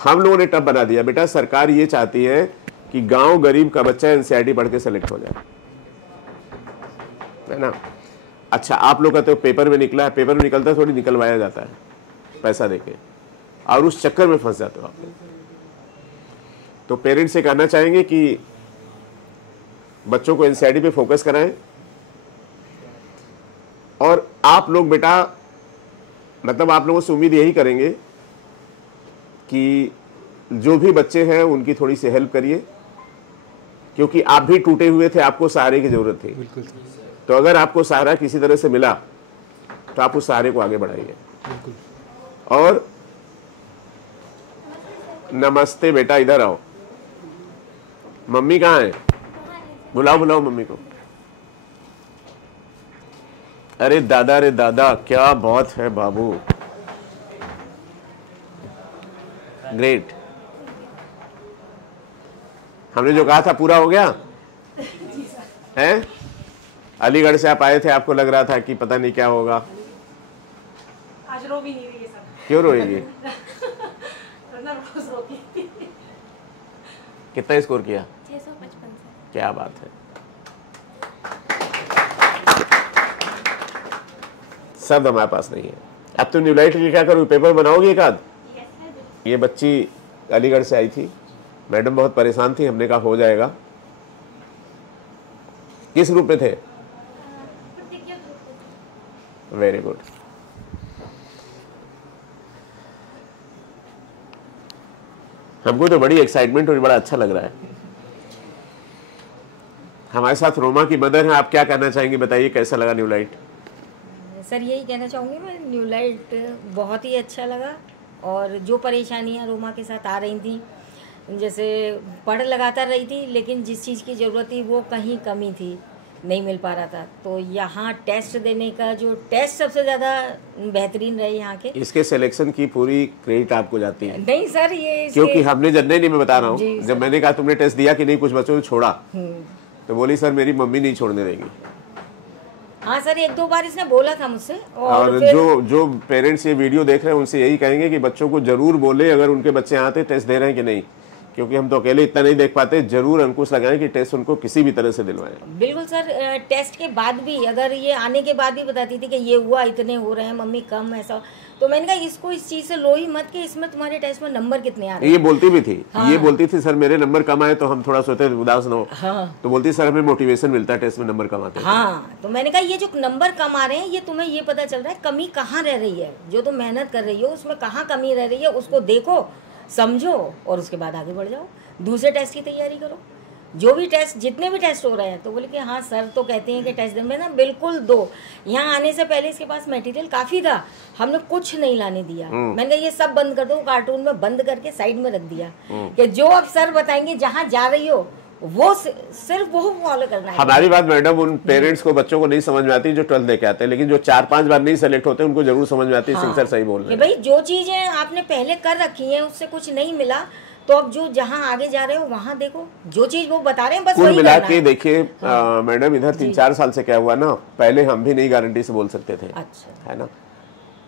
हम लोगों ने टफ बना दिया बेटा। सरकार ये चाहती है कि गांव गरीब का बच्चा एनसीईआरटी पढ़ के सेलेक्ट हो जाए, है ना। अच्छा, आप लोग कहते हो पेपर में निकला है, पेपर में निकलता है थोड़ी निकलवाया जाता है पैसा देके, और उस चक्कर में फंस जाते हो आप। तो पेरेंट्स से कहना चाहेंगे कि बच्चों को एनसीईआरटी पे फोकस कराएं। और आप लोग बेटा मतलब आप लोगों से उम्मीद यही करेंगे कि जो भी बच्चे हैं उनकी थोड़ी सी हेल्प करिए, क्योंकि आप भी टूटे हुए थे, आपको सहारे की जरूरत थी। बिल्कुल। तो अगर आपको सहारा किसी तरह से मिला तो आप उस सहारे को आगे बढ़ाइए। और नमस्ते बेटा, इधर आओ। मम्मी कहाँ है? बुलाओ बुलाओ मम्मी को। अरे दादा, क्या बात है बाबू, ग्रेट। हमने जो कहा था पूरा हो गया है? अलीगढ़ से आप आए थे, आपको लग रहा था कि पता नहीं क्या होगा। आज रो भी नहीं रही है सब। क्यों रोएगी? रोज रोती। कितना स्कोर किया? 655 से। क्या बात है। शब्द हमारे पास नहीं है। अब तुम न्यूलाइट के लिए क्या करोगे, पेपर बनाओगे एक आध? ये बच्ची अलीगढ़ से आई थी, मैडम बहुत परेशान थी, हमने कहा हो जाएगा। किस ग्रुप में थे? Very good. हमको तो बड़ी एक्साइटमेंट और बड़ा अच्छा लग रहा है। हमारे साथ रोमा की मदर है, आप क्या कहना चाहेंगे, बताइए कैसा लगा न्यूलाइट? सर यही कहना चाहूँगी मैं, न्यूलाइट बहुत ही अच्छा लगा। और जो परेशानियाँ रोमा के साथ आ रही थी, जैसे पढ़ लगातार रही थी लेकिन जिस चीज़ की ज़रूरत थी वो कहीं कमी थी, नहीं मिल पा रहा था। तो यहाँ टेस्ट देने का जो टेस्ट सबसे ज़्यादा बेहतरीन रहे यहाँ के। इसके सिलेक्शन की पूरी क्रेडिट आपको जाती है। नहीं सर, ये क्योंकि हमने जनरली नहीं, मैं बता रहा हूँ, जब मैंने कहा तुमने टेस्ट दिया कि नहीं, कुछ बच्चों ने छोड़ा, तो बोली सर मेरी मम्मी नहीं छोड़ने देगी। हाँ सर, 1-2 बार इसने बोला था मुझसे। और जो पेरेंट्स ये वीडियो देख रहे हैं उनसे यही कहेंगे कि बच्चों को जरूर बोले अगर उनके बच्चे आते टेस्ट दे रहे हैं कि नहीं, क्योंकि हम तो अकेले इतना नहीं देख पाते। जरूर अंकुश लगाएं कि टेस्ट उनको किसी भी तरह से दिलवाएं। बिल्कुल सर, टेस्ट के बाद भी अगर ये आने के बाद भी बताती थी कि ये हुआ, इतने हो रहे हैं मम्मी, कम ऐसा, तो मैंने कहा इसको इस चीज़ से लो ही मत कि इसमें तुम्हारे टेस्ट में नंबर कितने आ रहे हैं। ये बोलती भी थी। हाँ। ये बोलती थी सर मेरे नंबर कम आए तो हम थोड़ा सोचते उदास न हो। हाँ। तो बोलती सर हमें मोटिवेशन मिलता है टेस्ट में नंबर कम आते हैं। हाँ, तो मैंने कहा ये जो नंबर कम आ रहे हैं ये तुम्हें ये पता चल रहा है कमी कहाँ रह रही है, जो तुम मेहनत कर रही हो उसमें कहाँ कमी रह रही है, उसको देखो, समझो और उसके बाद आगे बढ़ जाओ, दूसरे टेस्ट की तैयारी करो। जो भी टेस्ट, जितने भी टेस्ट हो रहे हैं, तो बोले कि हाँ सर तो कहते हैं कि टेस्ट देने ना, बिल्कुल दो। यहाँ आने से पहले इसके पास मटेरियल काफ़ी था, हमने कुछ नहीं लाने दिया। मैंने कहा ये सब बंद कर दो, कार्टून में बंद करके साइड में रख दिया कि जो अब सर बताएंगे जहाँ जा रही हो वो सिर्फ वो फॉलो करना है। हमारी बात मैडम उन पेरेंट्स को, बच्चों को नहीं समझ में आती जो 12 लेके आते हैं, लेकिन जो 4-5 बार नहीं सेलेक्ट होते उनको जरूर समझ में आती है। सर सही बोल रहे हैं भाई, जो चीजें आपने पहले कर रखी हैं उससे कुछ नहीं मिला, तो अब जो जहाँ आगे जा रहे हो वहाँ देखो, जो चीज वो बता रहे हैं बस वही मिला के देखिए। मैडम इधर 3-4 साल से क्या हुआ ना, पहले हम भी नहीं गारंटी से बोल सकते थे। अच्छा। है ना।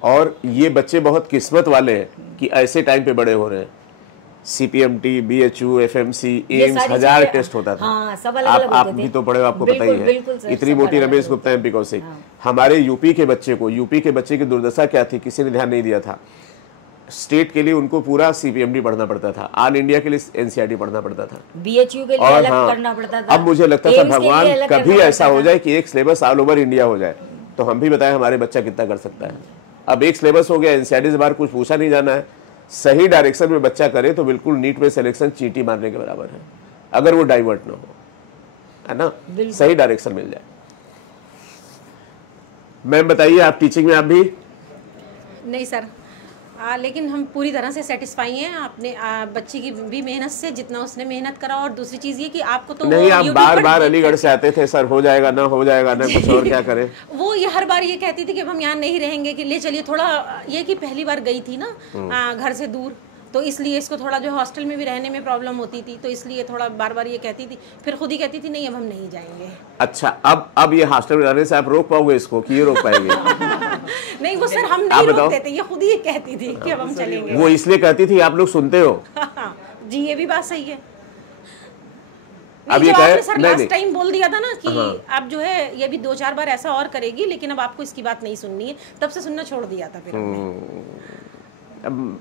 और ये बच्चे बहुत किस्मत वाले हैं कि ऐसे टाइम पे बड़े हो रहे हैं। CPMT, BHU, FMC, AIIMS, 1000 test होता था। हाँ, सब अलग-अलग आप भी तो पढ़े, आपको पता ही है। इतनी मोटी रमेश गुप्ता MP कौशिक। हमारे यूपी के बच्चे की दुर्दशा क्या थी, किसी ने ध्यान नहीं दिया था। स्टेट के लिए उनको पूरा CPMD पढ़ना पड़ता था, ऑल इंडिया के लिए NCERT पढ़ना पड़ता था, BHU के लिए अलग पढ़ना पड़ता था। अब मुझे लगता था भगवान कभी ऐसा हो जाए कि एक सिलेबस ऑल ओवर इंडिया हो जाए, तो हम भी बताएं हमारे बच्चा कितना कर सकता है। अब एक सिलेबस हो गया, NCERT से बाहर कुछ पूछा नहीं जाना है। सही डायरेक्शन में बच्चा करे तो बिल्कुल नीट में सिलेक्शन चींटी मारने के बराबर है, अगर वो डाइवर्ट ना हो, है ना, सही डायरेक्शन मिल जाए। मैम बताइए, आप टीचिंग में आप भी? नहीं सर, लेकिन हम पूरी तरह से सेटिस्फाई हैं अपने बच्ची की भी मेहनत से, जितना उसने मेहनत करा। और दूसरी चीज़ ये कि आपको तो नहीं, आप बार-बार अलीगढ़ से आते थे, सर हो जाएगा ना, हो जाएगा ना, कुछ और क्या करें। वो ये हर बार ये कहती थी कि हम यहाँ नहीं रहेंगे, कि ले चलिए थोड़ा। ये कि पहली बार गई थी ना घर से दूर, तो इसलिए इसको थोड़ा जो हॉस्टल में भी रहने में प्रॉब्लम होती थी, तो इसलिए थोड़ा बार बार ये कहती थी, फिर खुद ही कहती थी नहीं अब हम नहीं जाएंगे। अच्छा, अब ये हॉस्टल में रहने से आप रोक पाओगे इसको कि ये रोक पाएंगे? नहीं वो सर हम नहीं रोकते थे, ये खुद ही कहती थी कि अब हम चलेंगे। वो इसलिए कहती थी, आप लोग सुनते हो? जी ये भी बात सही है। अब ये आपने सर लास्ट टाइम बोल दिया था ना कि अब जो है ये भी 2-4 बार ऐसा और करेगी, लेकिन अब आपको इसकी बात नहीं सुननी है, तब से सुनना छोड़ दिया था फिर हमने। अब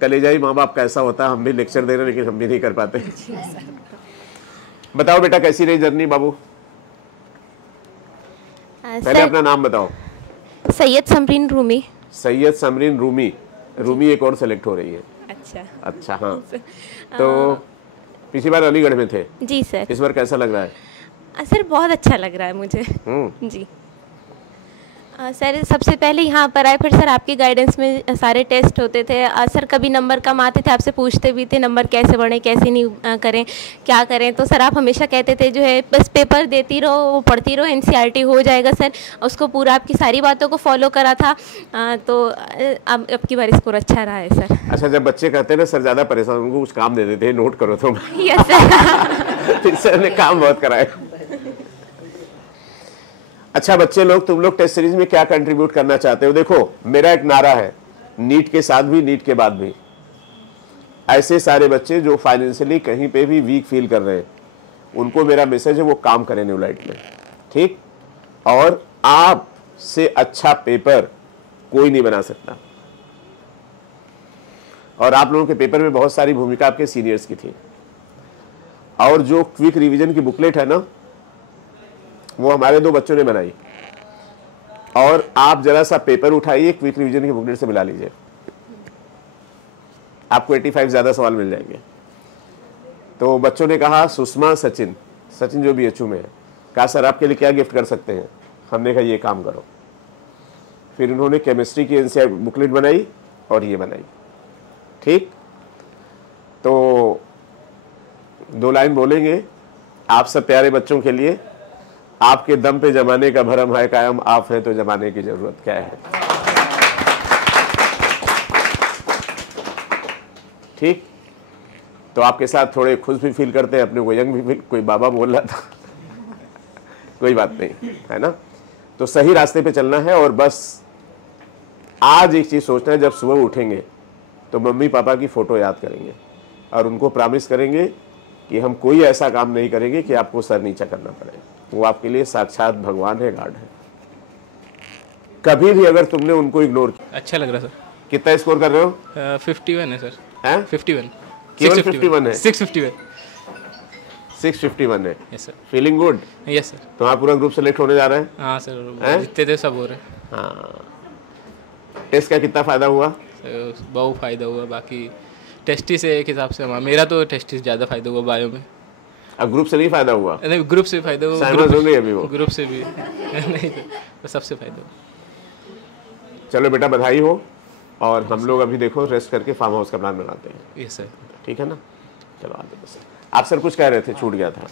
कलेजाई माँ बाप कैसा होता है, हम भी लेक्चर दे रहे हैं लेकिन हम भी नहीं कर पाते। बताओ बेटा कैसी रही जर्नी बाबू? पहले अपना नाम बताओ। सैयद समरीन रूमी। सैयद समरीन रूमी। रूमी एक और सेलेक्ट हो रही है। अच्छा हाँ। तो पिछली बार अलीगढ़ में थे? जी सर। इस बार कैसा लग रहा है? सर बहुत अच्छा लग रहा है मुझे। जी सर सबसे पहले यहाँ पर आए, फिर सर आपकी गाइडेंस में सारे टेस्ट होते थे। सर कभी नंबर कम आते थे, आपसे पूछते भी थे नंबर कैसे बढ़े, कैसे नहीं करें, क्या करें। तो सर आप हमेशा कहते थे जो है बस पेपर देती रहो, वो पढ़ती रहो, एनसीईआरटी हो जाएगा सर। उसको पूरा आपकी सारी बातों को फॉलो करा था। तो अब की बार स्कोर अच्छा रहा है सर। अच्छा, जब बच्चे कहते हैं ना सर ज़्यादा परेशान, उनको कुछ काम दे देते हैं, नोट करो तुम। Yes sir. सर ने काम बहुत कराया। अच्छा बच्चे लोग, तुम लोग टेस्ट सीरीज में क्या कंट्रीब्यूट करना चाहते हो? देखो मेरा एक नारा है, नीट के साथ भी नीट के बाद भी ऐसे सारे बच्चे जो फाइनेंशियली कहीं पे भी वीक फील कर रहे हैं, उनको मेरा मैसेज है वो काम करें न्यूलाइट में, ठीक? और आप से अच्छा पेपर कोई नहीं बना सकता। और आप लोगों के पेपर में बहुत सारी भूमिका आपके सीनियर्स की थी। और जो क्विक रिवीजन की बुकलेट है ना, वो हमारे 2 बच्चों ने बनाई। और आप जरा सा पेपर उठाइए, क्विक रिवीजन की बुकलेट से मिला लीजिए, आपको 85 ज्यादा सवाल मिल जाएंगे। तो बच्चों ने कहा, सुषमा सचिन जो BHU में है, कहा सर आपके लिए क्या गिफ्ट कर सकते हैं? हमने कहा ये काम करो। फिर उन्होंने केमिस्ट्री की एनसीईआर बुकलेट बनाई और ये बनाई, ठीक? तो 2 लाइन बोलेंगे आप सब प्यारे बच्चों के लिए। आपके दम पे जमाने का भरम है कायम, आप हैं तो जमाने की जरूरत क्या है, ठीक? तो आपके साथ थोड़े खुश भी फील करते हैं, अपने को यंग भी फील। कोई बाबा बोल रहा था कोई बात नहीं, है ना? तो सही रास्ते पे चलना है। और बस आज एक चीज सोचना है, जब सुबह उठेंगे तो मम्मी पापा की फोटो याद करेंगे और उनको प्रॉमिस करेंगे कि हम कोई ऐसा काम नहीं करेंगे कि आपको सर नीचा करना पड़े। वो आपके लिए साक्षात भगवान है, गॉड है। कभी भी अगर तुमने उनको इग्नोर किया। अच्छा लग रहा सर। कितना स्कोर कर रहे हो? 51 है सर। हैं? 51। केवल 51 है? 651। 651 है। Yes sir. Feeling good? Yes sir. तुम्हारा पूरा ग्रुप सेलेक्ट होने जा रहा है? हाँ सर, जितने थे सब हो रहे हैं। हाँ। टेस्ट का कितना फायदा हुआ? बहुत फायदा हुआ। बाकी टेस्टी से एक हिसाब से मेरा तो टेस्टी से ज़्यादा फायदा हुआ बायो में। अब ग्रुप से नहीं फायदा हुआ? नहीं, ग्रुप से फायदा हुआ। अभी वो ग्रुप से भी नहीं तो सबसे फायदा हुआ। चलो बेटा बधाई हो। और हम लोग अभी देखो रेस्ट करके फार्म हाउस का प्लान बनाते हैं। Yes sir. ठीक है ना? चलो आते हैं। आप सर कुछ कह रहे थे, छूट गया था।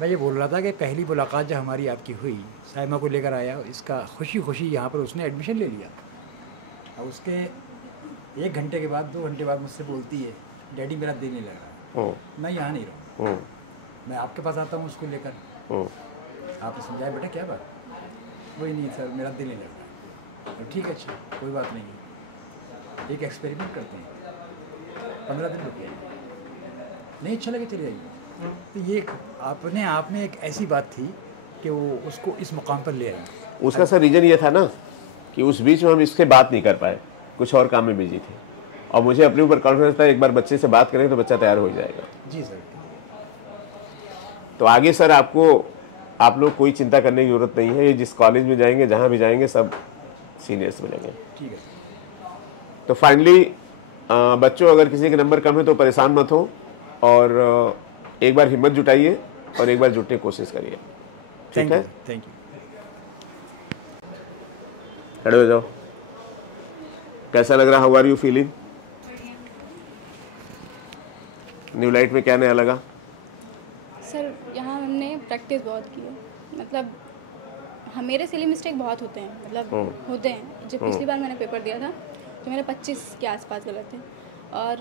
मैं ये बोल रहा था कि पहली मुलाकात जब हमारी आपकी हुई, साइमा को लेकर आया, इसका खुशी खुशी यहाँ पर उसने एडमिशन ले लिया। और उसके 1 घंटे के बाद 2 घंटे बाद मुझसे बोलती है, डैडी मेरा दिल नहीं लग रहा, मैं यहाँ नहीं रहूँ, मैं आपके पास आता हूँ उसको लेकर। आपने समझाया बेटा क्या बात? वही नहीं सर, मेरा दिल नहीं लग रहा। ठीक है, अच्छा कोई बात नहीं, एक एक्सपेरिमेंट करते हैं, 15 दिन रुकिए, नहीं अच्छा लगे चले जाइए। तो ये आपने आप में एक ऐसी बात थी कि वो उसको इस मुकाम पर ले आए। उसका सर रीज़न ये था ना कि उस बीच में हम इससे बात नहीं कर पाए, कुछ और काम में बिजी थे। और मुझे अपने ऊपर कॉन्फिडेंस था, एक बार बच्चे से बात करें तो बच्चा तैयार हो जाएगा। जी सर। तो आगे सर आप लोग कोई चिंता करने की जरूरत नहीं है। ये जिस कॉलेज में जाएंगे, जहाँ भी जाएंगे, सब सीनियर्स मिलेंगे। ठीक है। तो फाइनली बच्चों, अगर किसी के नंबर कम है तो परेशान मत हो, और एक बार हिम्मत जुटाइए और एक बार जुटने की कोशिश करिए। ठीक है? Thank you. खड़े हो जाओ। कैसा लग रहा? How are you feeling? New Light में क्या नया लगा? सर यहाँ हमने प्रैक्टिस बहुत की है, मतलब मेरे सिली मिस्टेक बहुत होते हैं, मतलब होते हैं। जब पिछली बार मैंने पेपर दिया था जबकि मेरे 25 के आसपास गलत थे। और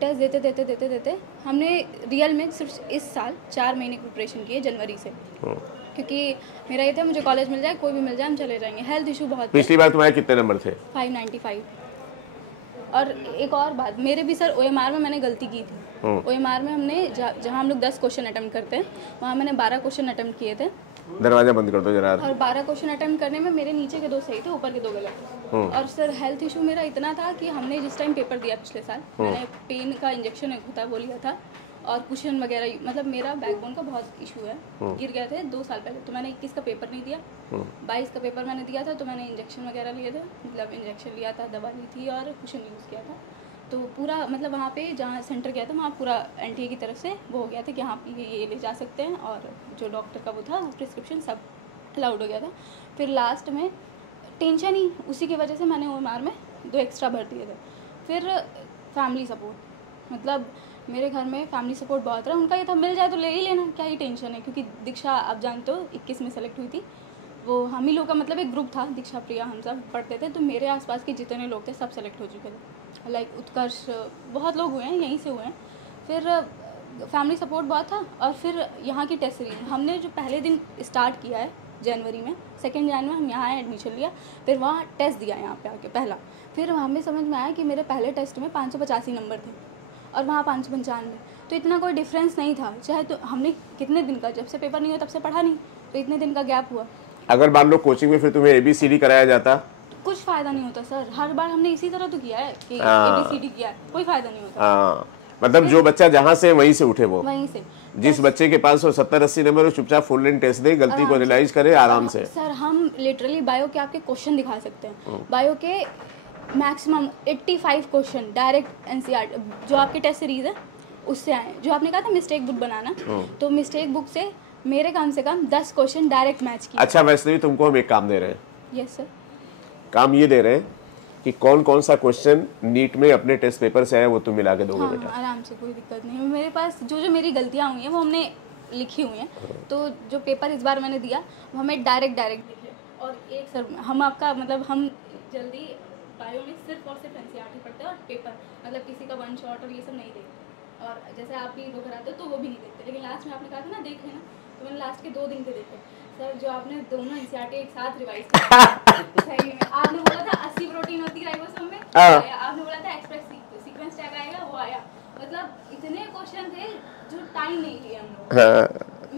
टेस्ट देते देते हमने रियल में सिर्फ इस साल 4 महीने की प्रिपरेशन की है जनवरी से, क्योंकि मेरा ये था मुझे कॉलेज मिल जाए, कोई भी मिल जाए, हम चले जाएंगे। हेल्थ इशू बहुत। पिछली बार तुम्हारे कितने नंबर थे? 595। और एक और बात, मेरे भी सर OMR में मैंने गलती की थी। OMR में हमने जहाँ हम लोग 10 क्वेश्चन अटेम्प्ट करते हैं, वहाँ मैंने 12 क्वेश्चन अटेम्प्ट किए थे। दरवाजा बंद कर दो जरा। और 12 क्वेश्चन अटेम्प्ट करने में मेरे नीचे के 2 सही थे, ऊपर के 2 गलत। और सर हेल्थ इशू मेरा इतना था कि हमने जिस टाइम पेपर दिया पिछले साल, मैंने पेन का इंजेक्शन एक होता है वो लिया था, और कुशन वगैरह, मतलब मेरा बैकबोन का बहुत इशू है। गिर गए थे 2 साल पहले, तो मैंने 21 का पेपर नहीं दिया, 22 का पेपर मैंने दिया था। तो मैंने इंजेक्शन वगैरह लिए थे, मतलब इंजेक्शन लिया था, दवा ली थी और कुशन यूज़ किया था। तो पूरा मतलब वहाँ पे जहाँ सेंटर गया था वहाँ पूरा NTA की तरफ से वो हो गया था कि हाँ ये ले जा सकते हैं, और जो डॉक्टर का वो था प्रिस्क्रिप्शन सब अलाउड हो गया था। फिर लास्ट में टेंशन ही उसी की वजह से मैंने OMR में 2 एक्स्ट्रा भर दिए थे। फिर फैमिली सपोर्ट, मतलब मेरे घर में फैमिली सपोर्ट बहुत रहा। उनका ये था मिल जाए तो ले ही लेना, क्या ही टेंशन है, क्योंकि दीक्षा आप जानते हो 21 में सेलेक्ट हुई थी। वो हम ही लोग का मतलब एक ग्रुप था, दीक्षा प्रिया, हम सब पढ़ते थे। तो मेरे आसपास के जितने लोग थे सब सेलेक्ट हो चुके थे, लाइक उत्कर्ष, बहुत लोग हुए हैं, यहीं से हुए हैं। फिर फैमिली सपोर्ट बहुत था। और फिर यहाँ की टेस्ट सीरीज हमने जो पहले दिन स्टार्ट किया है जनवरी में, 2 जनवरी में हम यहाँ एडमिशन लिया, फिर वहाँ टेस्ट दिया यहाँ पे आके पहला। फिर हमें समझ में आया कि मेरे पहले टेस्ट में 585 नंबर थे और वहाँ 595, तो इतना कोई डिफरेंस नहीं था। चाहे तो हमने कितने दिन का, जब से पेपर नहीं हुआ तब से पढ़ा नहीं, तो इतने दिन का गैप हुआ। अगर मान लो कोचिंग में फिर तुम्हें ABCD कराया जाता, कुछ फायदा नहीं होता सर। हर बार हमने इसी तरह तो किया है कि ABCD किया है, कोई फायदा नहीं होता। हाँ, मतलब जो बच्चा जहाँ से वहीं से उठे, वो वहीं से। जिस बच्चे के पास 70-80 नंबर हो, चुपचाप फुल लेंथ टेस्ट दे, गलती को रियलाइज करे आराम से। सर हम लिटरली बायो के आपके क्वेश्चन दिखा सकते हैं। बायो के मैक्सिमम 85 क्वेश्चन डायरेक्ट NCERT जो आपके टेस्ट सीरीज है उससे आए। जो आपने कहा था मिस्टेक बुक बनाना, तो मिस्टेक बुक से मेरे कम से कम 10 क्वेश्चन डायरेक्ट मैच किए। अच्छा, वैसे भी तुमको हम एक काम दे रहे हैं। Yes sir. काम ये दे रहे हैं कि कौन कौन सा क्वेश्चन नीट में अपने टेस्ट पेपर से आया वो तुम मिला के दोगे। हाँ, बेटा आराम से, कोई दिक्कत नहीं है। मेरे पास जो मेरी गलतियाँ हुई हैं वो हमने लिखी हुई हैं। तो जो पेपर इस बार मैंने दिया वो हमें डायरेक्ट दिखे। और एक सर हम आपका मतलब हम जल्दी बायो में सिर्फ और सिर्फ NCERT पढ़ते हैं, और पेपर मतलब किसी का 1 शॉट और ये सब नहीं देखते। और जैसे आप भी लोग कराते हो तो वो भी नहीं देखते, लेकिन लास्ट में आपने कहा था ना देख लेना, तो मैंने लास्ट के 2 दिन के देखे सर। जो आपने दोनों NCERT एक साथ रिवाइज किया सही में। आपने बोला था 80 प्रोटीन होती है राइबोसोम में, आपने बोला था एक्सप्रेस सीक्वेंस टैग आएगा, वो आया। मतलब इतने क्वेश्चन थे जो टाइम नहीं लिए हम लोग।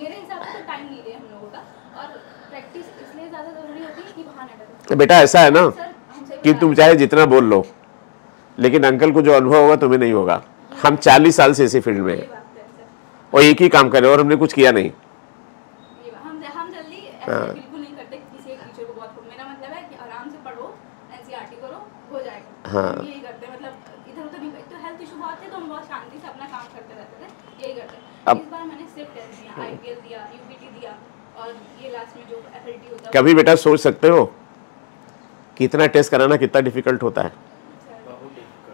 मेरे हिसाब से तो टाइम नहीं लिए हम लोगों का। और प्रैक्टिस इसलिए ज़्यादा ज़रूरी होती है कि वहाँ ना डरो। बेटा ऐसा है ना कि तुम चाहे जितना बोल लो, लेकिन अंकल को जो अनुभव होगा तुम्हें नहीं होगा। हम 40 साल से इसी फील्ड में हैं और एक ही काम कर रहे हैं और हमने कुछ किया नहीं। हम जल्दी बिल्कुल नहीं करते किसी एक टीचर को बहुत। मेरा मतलब है कि आराम से पढ़ो, NCERT करो, हो जाएगा। हाँ। यही करते हैं, मतलब इधर उधर नहीं। तो हेल्थ इशू बहुत थे तो हम बहुत शांति से अपना काम करते रहते थे, यही करते हैं। इस बार मैंने सिर्फ टेस्ट दिया, IPL दिया, UPT दिया, और ये लास्ट में जो FLT होता है। कभी बेटा सोच सकते हो कि इतना टेस्ट कराना कितना डिफिकल्ट होता है?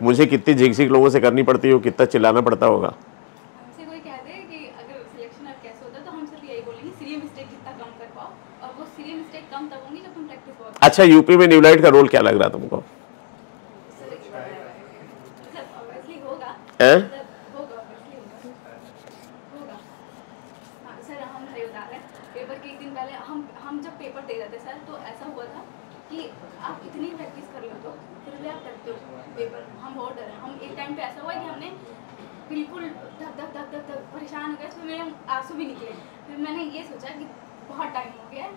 मुझे कितनी झिक लोगों से करनी पड़ती हो, कितना चिल्लाना पड़ता होगा। हमसे कोई कहते हैं कि अगर सिलेक्शन कैसे होता है तो हम सिर्फ यही बोलेंगे सीरियस मिस्टेक जितना कम कर पाओ, और वो सीरियस मिस्टेक कम तब होंगी जब तुम प्रैक्टिस बहुत। अच्छा, यूपी में न्यूलाइट का रोल क्या लग रहा तुमको? ऑब्वियसली होगा। हैं? होगा। हाँ सर, हम सही बता रहे हैं। पेपर के एक दिन पहले हम जब पेपर दे रहे थे सर, तो ऐसा हुआ था कि आप इतनी प्रैक्टिस कर लो तो फिर भी आप करते हो पेपर। हम बहुत डरे। हम एक टाइम पे ऐसा हुआ कि हमने बिल्कुल धक परेशान हो गए, तो मेरे आंसू भी निकले। फिर मैंने ये सोचा कि बहुत टाइम हो गया है,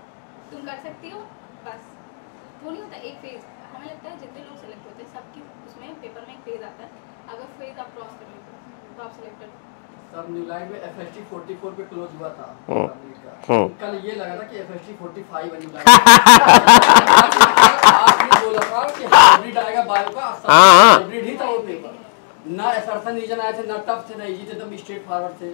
तुम कर सकती हो, बस। वो नहीं होता एक फेज। हमें लगता है जितने लोग सेलेक्ट होते हैं सबकी उसमें पेपर में एक फेज आता है, अगर फेज आप क्रॉस कर लेते हो तो आप सेलेक्टेड। सब न्यूलाइट में FST 44 पे क्लोज हुआ था। कल ये लगा था कि FST 45 है न्यूलाइट। आज ये बोला था कि हाइब्रिड आएगा बायो का, हाइब्रिड ही था वो पेपर। ना असर्शन रीजन आए थे, ना टफ थे, ना इजी थे, एकदम स्ट्रेट फॉरवर्ड थे।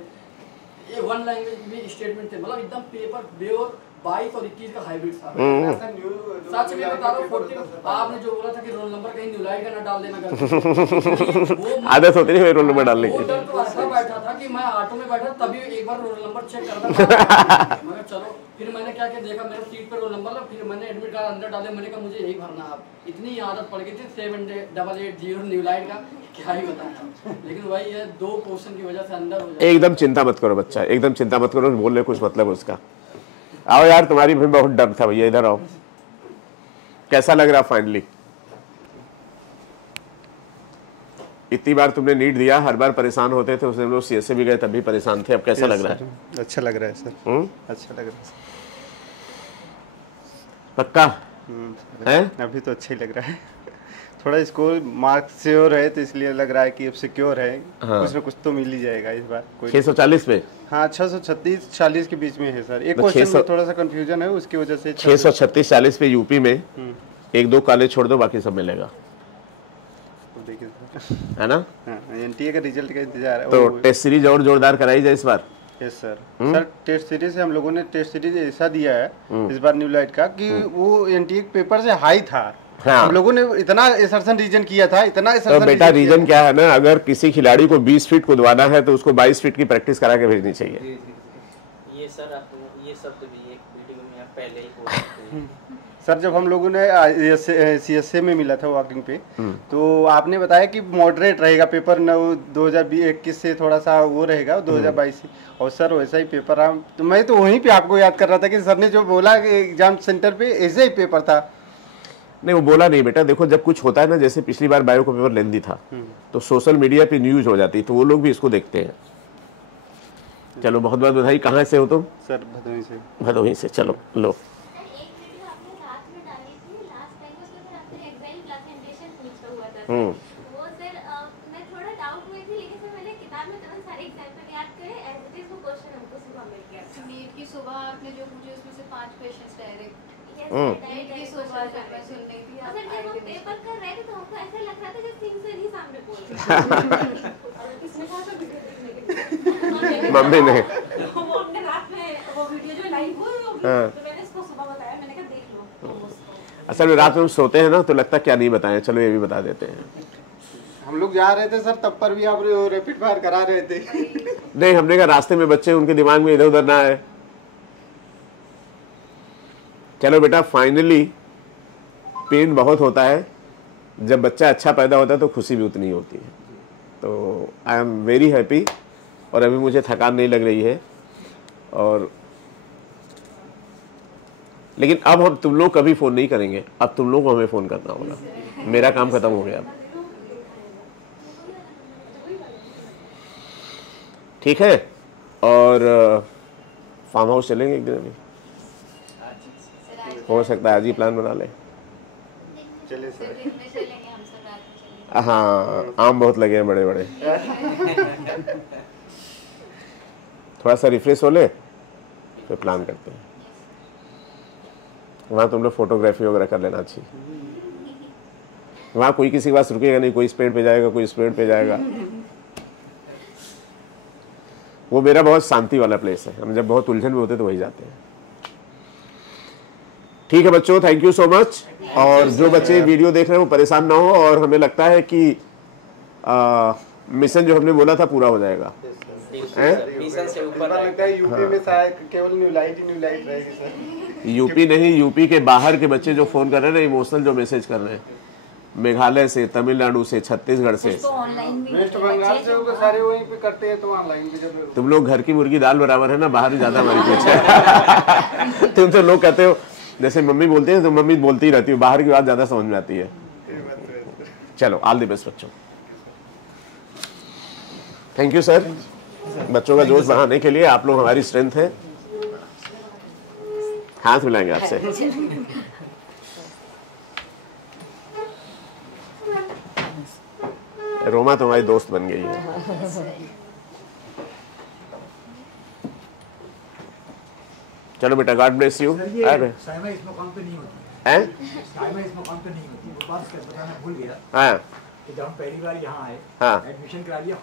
ये 1 लैंग्वेज भी स्टेटमेंट थे, मतलब एकदम पेपर बेओर 22 और 21 का हाइब्रिड था। सच में बता रहा हूं, 40 आपने जो बोला था कि रोल नंबर कहीं न्यूलाइट का ना डाल देना कर। आदत होती है रोल नंबर डालने की। तो ऐसा बैठा था कि मैं ऑटो में बैठा तभी एक बार रोल नंबर चेक करता था। मैं चलो फिर मैंने क्या क्या देखा, मेरे सीट पर रोल नंबर लगा, फिर मैंने एडमिट कार्ड अंदर डाले, मैंने कहा मुझे यही भरना। आप इतनी आदत पड़ गई थी 7880 न्यूलाइट का, क्या ही बताया। लेकिन वही है, 2 क्वेश्चन की वजह से अंदर हो जाए। एकदम चिंता मत करो बच्चा, एकदम चिंता मत करो, बोलने कुछ मतलब उसका। आओ यार, तुम्हारी भी बहुत डर था भैया, इधर आओ। कैसा लग रहा फाइनली? इतनी बार तुमने नीट दिया, हर बार परेशान होते थे, उसने हम लोग सीएसए भी गए तब भी परेशान थे, अब कैसा लग रहा है? अच्छा लग रहा है सर। अच्छा लग रहा है पक्का है? अभी तो अच्छा ही लग रहा है। थोड़ा स्कोर मार्क्स श्योर है तो इसलिए लग रहा है कि अब सिक्योर है। हाँ। कुछ ना कुछ तो मिल ही जाएगा इस बार। 640 पे? हाँ, 636-40 के बीच में है सर। एक क्वेश्चन में थोड़ा सा कंफ्यूजन है, उसकी वजह से 636-40 पे यूपी में 1-2 कॉलेज छोड़ दो, बाकी सब मिलेगा, है ना? एनटीए का रिजल्ट का इंतजार है। तो टेस्ट सीरीज और जोरदार कराई जाए इस बार। Yes sir. Sir test series से हम लोगों ने टेस्ट सीरीज ऐसा दिया है इस बार न्यूलाइट का कि वो एनटीए पेपर से हाई था। हाँ। हम लोगों ने इतना असर्शन रीजन किया था, इतना असर्शन। तो बेटा रीजन क्या है ना, अगर किसी खिलाड़ी को 20 फीट कूदवाना है तो उसको 22 फीट की प्रैक्टिस करा के भेजनी चाहिए। ये सर आप ये शब्द भी एक वीडियो में आप पहले ही बोल सकते हैं। सर जब हम लोगों ने सीएसए में मिला था वॉकिंग पे, तो आपने बताया कि मॉडरेट रहेगा पेपर, 2021 से थोड़ा सा वो रहेगा 2022 से, और सर वैसा ही पेपर रहा। तो मैं तो वहीं पे आपको याद कर रहा था कि सर ने जो बोला कि एग्जाम सेंटर पे ऐसे ही पेपर था। नहीं, वो बोला नहीं बेटा। देखो, जब कुछ होता है ना, जैसे पिछली बार बायो का पेपर लेंदी था तो सोशल मीडिया पे न्यूज हो जाती, तो वो लोग भी इसको देखते हैं। चलो बहुत बहुत बधाई। कहाँ से हो तुम? सर भदोही से। भदोही से, चलो लो। वो सर मैं थोड़ा डाउट में थी, लेकिन सर मैंने किताब में तुरंत सारे एग्जांपल याद करे, एज इट इज वो क्वेश्चन हमको सुबह मिल गया। नीट की सुबह आपने जो पूछे उसमें से 5 क्वेश्चंस डायरेक्ट नीट की सुबह जब मैं सुन रही थी, सर जब हम पेपर कर रहे थे तो हमको ऐसा लग रहा था जैसे सिंह सर ही सामने बोल रहे हैं। इसमें कहा था मम्मी ने वो हमने रात में वो वीडियो जो लाइव हुई, तो मैंने इसको सुबह बताया, मैंने कहा देख लो। असल में रात में हम सोते हैं ना, तो लगता क्या नहीं बताएं, चलो ये भी बता देते हैं। हम लोग जा रहे थे सर, तब पर भी आप रैपिड फायर करा रहे थे। नहीं, हमने कहा रास्ते में बच्चे उनके दिमाग में इधर उधर ना आए। चलो बेटा, फाइनली पेन बहुत होता है, जब बच्चा अच्छा पैदा होता है तो खुशी भी उतनी होती है। तो आई एम वेरी हैप्पी, और अभी मुझे थकान नहीं लग रही है। और लेकिन अब हम तुम लोग कभी फ़ोन नहीं करेंगे, अब तुम लोग को हमें फ़ोन करना होगा। मेरा काम खत्म हो गया अब, ठीक है? और फार्म हाउस चलेंगे एक दिन, अभी हो सकता है आज ही प्लान बना ले। चलिए सर। हाँ, आम बहुत लगे हैं बड़े बड़े। थोड़ा सा रिफ्रेश हो ले, फिर प्लान करते हैं। वहाँ तुम लोग फोटोग्राफी वगैरह कर लेना चाहिए। वहाँ कोई किसी के पास रुकेगा नहीं, कोई इस पेड़ पे जाएगा, कोई इस पेड़ पे जाएगा। वो मेरा बहुत शांति वाला प्लेस है, हम जब बहुत उलझन में होते तो वही जाते हैं। ठीक है बच्चों, थैंक यू सो मच। और जो बच्चे वीडियो देख रहे हैं वो परेशान ना हो, और हमें लगता है कि मिशन जो हमने बोला था पूरा हो जाएगा। मिशन से ऊपर लगता है यूपी में शायद केवल न्यूलाइट रहेगी सर। यूपी नहीं, यूपी के बाहर के बच्चे जो फोन कर रहे हैं ना, इमोशनल जो मैसेज कर रहे हैं, मेघालय से, तमिलनाडु से, छत्तीसगढ़ से, वेस्ट बंगाल से, तो सारे वहीं पे करते हैं, तो ऑनलाइन भी जब तुम लोग घर की मुर्गी दाल बराबर है ना, बाहर ही ज्यादा हमारी पूछ है। तुम तो लोग कहते हो जैसे मम्मी बोलती है तो मम्मी बोलती ही रहती है, बाहर की बात ज्यादा समझ में आती है। चलो, ऑल द बेस्ट बच्चों। Thank you sir. बच्चों का जोश बढ़ाने के लिए आप लोग हमारी स्ट्रेंथ है। हाथ मिलाएंगे आपसे। रोमा तुम्हारी दोस्त बन गई है। चलो बेटा, गॉड ब्लेस यू। साइमा इस मुकाम पे नहीं होती हैं? साइमा इस मुकाम पे नहीं होती, वो बात बताना भूल गया। हाँ, कि जब हम पहली बार यहाँ आए, हाँ, एडमिशन करा लिया।